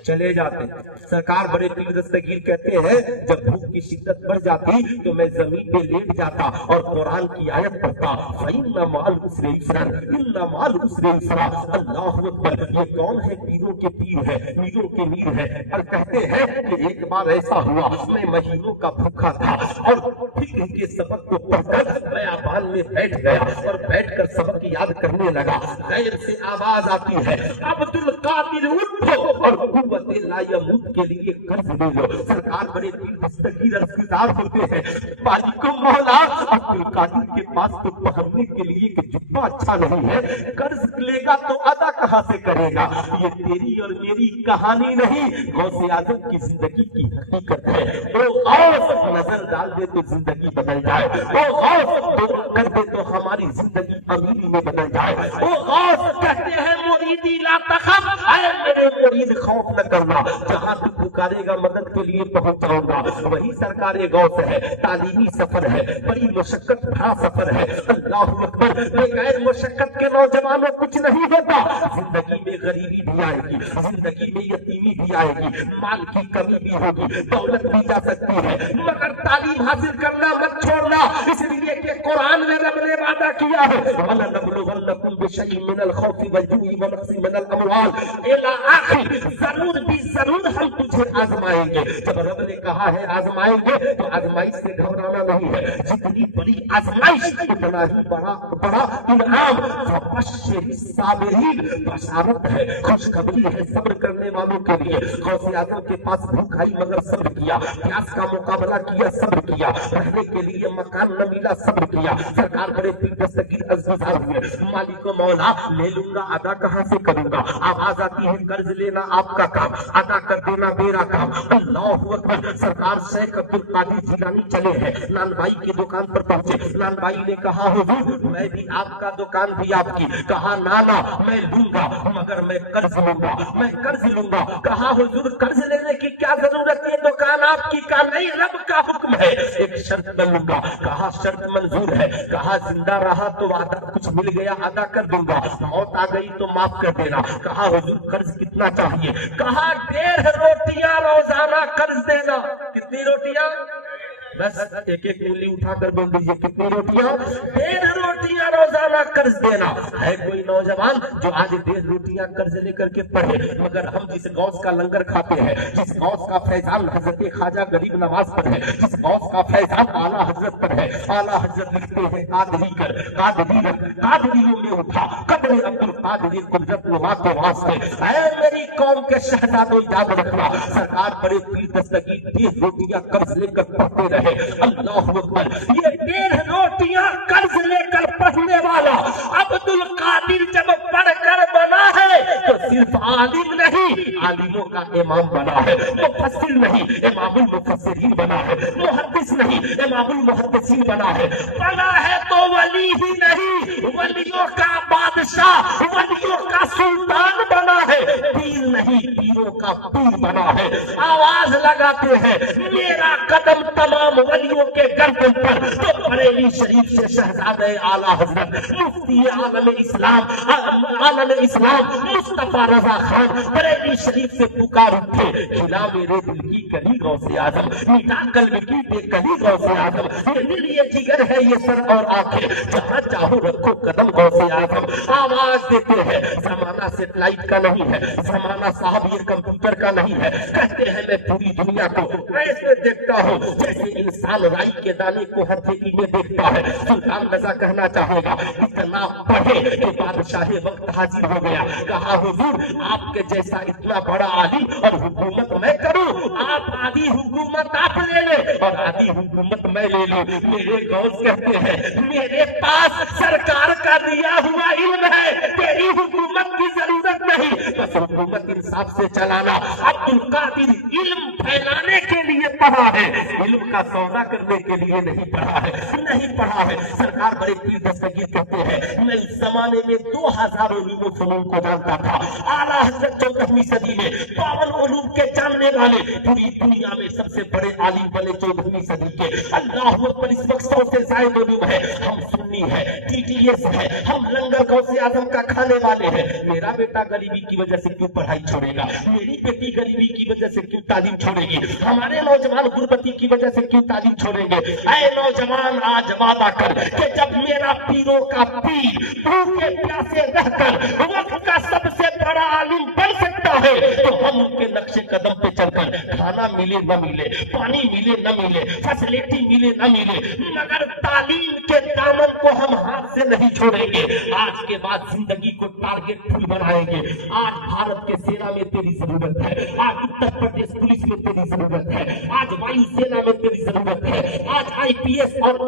چلے جاتے. سرکار بڑے پیر دستگیر کہتے ہیں جب بھوک کی شدت بڑھ جاتی تو میں زمین پہ لیٹ جاتا اور قرآن کی آیت پڑھتا، فَإِنَّ مَعَ الْعُسْرِ يُسْرًا إِنَّ مَعَ الْعُسْرِ يُسْرًا. اللہ اکبر. یہ کون ہے؟ پیروں کے پیر ہے، میروں کے میر ہے. اور کہتے ہیں کہ ایک بار ایسا ہوا میں مہینوں کا بھوکا تھا اور فکر کے سبق کو پڑھ کر بیابان میں بیٹھ گیا اور بیٹھ کر سبق یاد کرنے لگا. غیر سے آواز آتی ہے عبد القادر اٹھو اور لا یموت کے لیے قرض لے لو. سرکار بڑے پیر دستگیر عرضدار ہوتے ہیں مالک و مولا عبد القادر کے پاس تو پہننے کے لیے کہ جبہ اچھا نہیں ہے، قرض لے گا تو ادا کہاں سے کرے گا؟ یہ تیری اور میری کہانی نہیں، غوث اعظم کی زندگی کی حقیقت ہے. وہ غوث نظر ڈال دے تو زندگی بدل جائے، وہ غوث دعا کر دے تو ہماری زندگی امیری میں بدل جائے. وہ غوث کہتے ہیں मुरीदी ला तखफ, ऐ मेरे मुरीद खौफ न करना, जहां तू पुकारेगा मदद के लिए पहुंच जाऊंगा। वही सरकार गौस है, तालीमी सफर है, बड़ी मुशक्कत भरा सफर है। अल्लाह अकबर। बगैर मुशक्कत के नौजवानों कुछ नहीं होता। जिंदगी में गरीबी भी आएगी, जिंदगी में यतीमी भी आएगी, माल की कमी भी होगी, दौलत भी जा सकती है, मगर तालीम हासिल करना मत छोड़ना, इसलिए कि कुरान में रब ने वादा किया है, वलनबलुवन्नकुम बिशैइन मिनल खौफि वल-जु'i व नक्सिन मिनल अमवाल इला आखिर, जरूर भी जरूर हम तुझे आजमाएंगे। जब रब ने कहा है आजमाएंगे, तो आजमाइश से घबराना नहीं है। जितनी बड़ी आजमाइश उतना ही बड़ा इनाम। फबश्शिरिस साबिरीन, बशारत है, खुशखबरी है सब्र करने वालों के लिए। गौसे आजम के पास भूख आई मगर सब्र किया, प्यास का मुकाबला किया, सब्र किया, रहने के लिए मकान न मिला, सब्र किया। सरकार बड़े पीर दस्तगीर अज़्ज़ार हुए, मालिक मौला ले लूंगा, अदा कहां से करूंगा। आवाज आती है कर्ज लेना आपका काम, अदा कर देना मेरा काम। अल्लाहु अकबर। सरकार शेख अब्दुल कादिर जिलानी चले हैं, नानबाई की दुकान पर पहुंचे। नानबाई ने कहा हुजूर मैं भी आपका, दुकान भी आपकी। कहा नाना मैं लूंगा मगर मैं कर्ज लूंगा, मैं कर्ज लूंगा। कहा हुजूर कर्ज लेने की क्या जरूरत है, दुकान आपकी। का नहीं, रब का हुक्म है, एक शर्त मैं लूंगा। कहा शर्त मंजूर है। कहा जिंदा रहा तो वादा कुछ मिल गया अदा कर दूंगा, मौत आ गई तो माफ कर देना। कहा हुजूर कर्ज कितना चाहिए। कहा 1.5 रोटियां रोजाना कर्ज देना। कितनी रोटियां? बस एक एक उंगली उठाकर बोल दीजिए कितनी रोटियां? 1.5 रोटियां रोजाना कर्ज देना। है कोई नौजवान जो आज 1.5 रोटियां कर्ज लेकर के पढ़े, मगर हम जिस गौस का लंगर खाते हैं, जिस गौस का फैजान हजरत ख्वाजा गरीब नवाज पर है, जिस गौस का फैजान आला हजरत पर है, आला हजरत लिखते हैं कादरी कर कादरियों में उठा कब्र अब्दुल कादिर कुदरत नुमा के वास्ते। ऐ मेरी कौम के शहजादों याद रखना, सरकार बड़े पीर दस्तगीर 1.5 रोटियां कर्ज लेकर पढ़ते रहे। अल्लाह अकबर। ये 1.5 रोटियां कर्ज लेकर पढ़ने वाला अब्दुल कादिर जब पढ़कर बना है तो सिर्फ आलिम नहीं, आलिमों का इमाम बना है। मुफस्सिर नहीं, इमामुल मुफस्सिरीन बना है। मुहद्दिस नहीं, इमामुल मुहद्दिसीन बना है। बना है तो वली ही नहीं, वलियों का बादशाह, वलियों का सुल्तान बना है। पीर नहीं, पीरों का पीर बना है। आवाज लगाते हैं मेरा कदम तमाम वलियों के गर्दन पर, तो बरेली शरीफ से शहजादे आला हजरत मुफ्ती आलम इस्लाम मुस्तफा रजा खान बरेली शरीफ से पुकार उठे, खिला मेरे दिल की कली गौसे आजम, मिटा कल्ब की बेकली गौसे आजम। ये दिल ये जिगर है ये सर और आंखें, जहां चाहो रखो कदम गौसे आजम। आवाज देते हैं जमाना सेटेलाइट का नहीं है, जमाना साहब ये कंप्यूटर का नहीं है। कहते हैं मैं पूरी दुनिया को ऐसे देखता हूँ जैसे इंसान राई के दाने को हथेली में देखता है। सुल्तान रजा कहना चाहेगा इतना पढ़े कि बादशाह वक्त हाजिर हो गया। कहा हुजूर आपके जैसा इतना बड़ा आलिम और हुकूमत मैं करूं, आप आधी हुकूमत आप ले ले और आधी हुकूमत मैं ले लूं। मेरे गौस कहते हैं मेरे पास सरकार का दिया हुआ इल्म है, तेरी हुकूमत की जरूरत नहीं, बस हुकूमत इंसाफ से चलाना। अब्दुल कादिर इल्म फैलाने के लिए पढ़ा है, इल्म का सौदा करने के लिए नहीं पढ़ा है, नहीं पढ़ा है। सरकार बड़े पीर दस्तगीर कहते हैं मैं इस जमाने में 2000 उलूम फनून को जानता था। आला हजरत 14वीं सदी में 52 उलूम के जानने वाले पूरी दुनिया में सबसे बड़े आलिम बने 14वीं सदी के। अल्लाह अकबर। इस वक्त 100 से ज्यादा उलूम है, हम सुन्नी है, TTS है, हम लंगर गौसे आजम का खाने वाले हैं। मेरा बेटा गरीबी की वजह से क्यों पढ़ाई छोड़ेगा, मेरी बेटी गरीबी की वजह से क्यों तालीम छोड़ेगी, हमारे नौजवान गुर्बती की वजह से क्यों तालीम छोड़ेंगे। ऐ नौजवान आज वादा कर कि जब मेरा पीरों का पीर भूखे प्यासे रहकर वक्त का सबसे बड़ा आलिम बन सकता है तो हम उनके नक्शे कदम पे चलकर खाना मिले न मिले, पानी मिले न मिले, फैसिलिटी मिले न मिले, मगर तालीम के दामन को हम हाथ से नहीं छोड़ेंगे। आज के बाद जिंदगी को टारगेट फुल बनाएंगे। आज भारत के सेना में तेरी जरूरत है, आज उत्तर प्रदेश पुलिस में तेरी जरूरत है, आज वायु सेना में तेरी जरूरत है, आज IPS और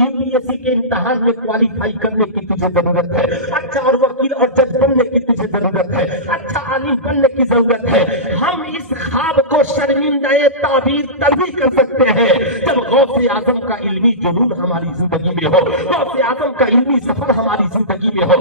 UPSC के इम्तिहान में क्वालिफाई करने की तुझे जरूरत है। अच्छा और वक्त वकील और जज बनने की तुझे जरूरत है, अच्छा आलिम बनने की जरूरत है। हम इस ख्वाब को शर्मिंदा ताबीर तभी कर सकते हैं जब गौसे आजम का इल्मी जुनून हमारी जिंदगी में हो, गौसे आजम का इल्मी सफर हमारी जिंदगी में हो,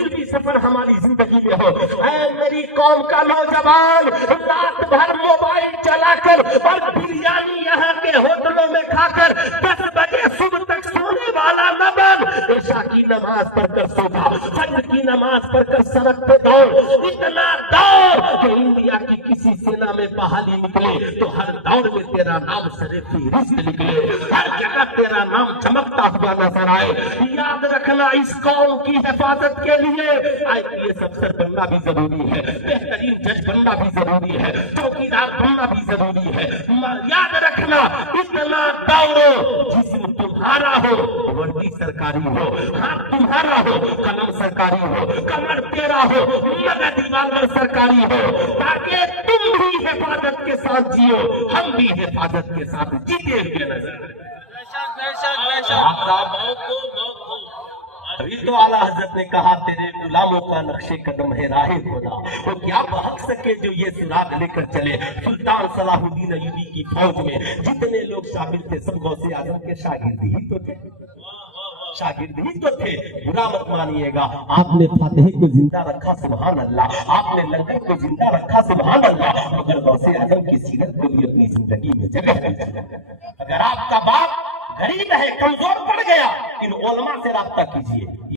इल्मी सफर हमारी जिंदगी में हो। ऐ मेरी कौम का नौजवान, रात भर मोबाइल चलाकर और बिरयानी यहाँ के होटलों में खाकर 10 बजे सुबह तक सोने वाला न बन। ऐशा की नमाज पढ़कर सो जा, फज्र की नमाज पढ़कर सड़क पे दौड़, इतना दौड़ कि इंडिया की किसी सेना में बहाली निकले तो हर दौड़ में तेरा नाम सरे फहरिस्त निकले, हर जगह तेरा नाम चमकता हुआ नजर आए। याद रखना, इस कौम की हिफाजत के लिए IPS अफसर बनना भी जरूरी है, बेहतरीन जज बनना भी जरूरी है, चौकीदार बनना भी जरूरी है। याद रखना, इतना दौड़ो जिस्म तुम्हारा हो, वर्दी सरकारी हो, हाथ तुम्हारा हो, कलम सरकारी हो, कमर तेरा हो, मदद दीवार सरकारी हो, ताकि तुम भी हिफाजत के साथ जियो, हम भी हिफाजत के साथ जीते हुए नजर। अभी तो आला हजरत ने कहा तेरे गुलामों का नक्शे कदम है राहे खुदा, वो क्या बहक सके जो ये सुराग लेकर चले। सुल्तान सलाहुद्दीन अय्यूबी की फौज में जितने लोग शामिल थे सब गौसे आजम के शागिर्द ही तो थे, शागिर्द ही तो थे। बुरा मत मानिएगा, आपने फातिही को जिंदा रखा सुभान अल्लाह, आपने लंगर को जिंदा रखा सुभान अल्लाह, मगर गौसे आजम की सीरत को भी अपनी जिंदगी में जगह दी। अगर आपका बाप गरीब है, कमजोर पड़ गया, इन उलमा से राब्ता कीजिए,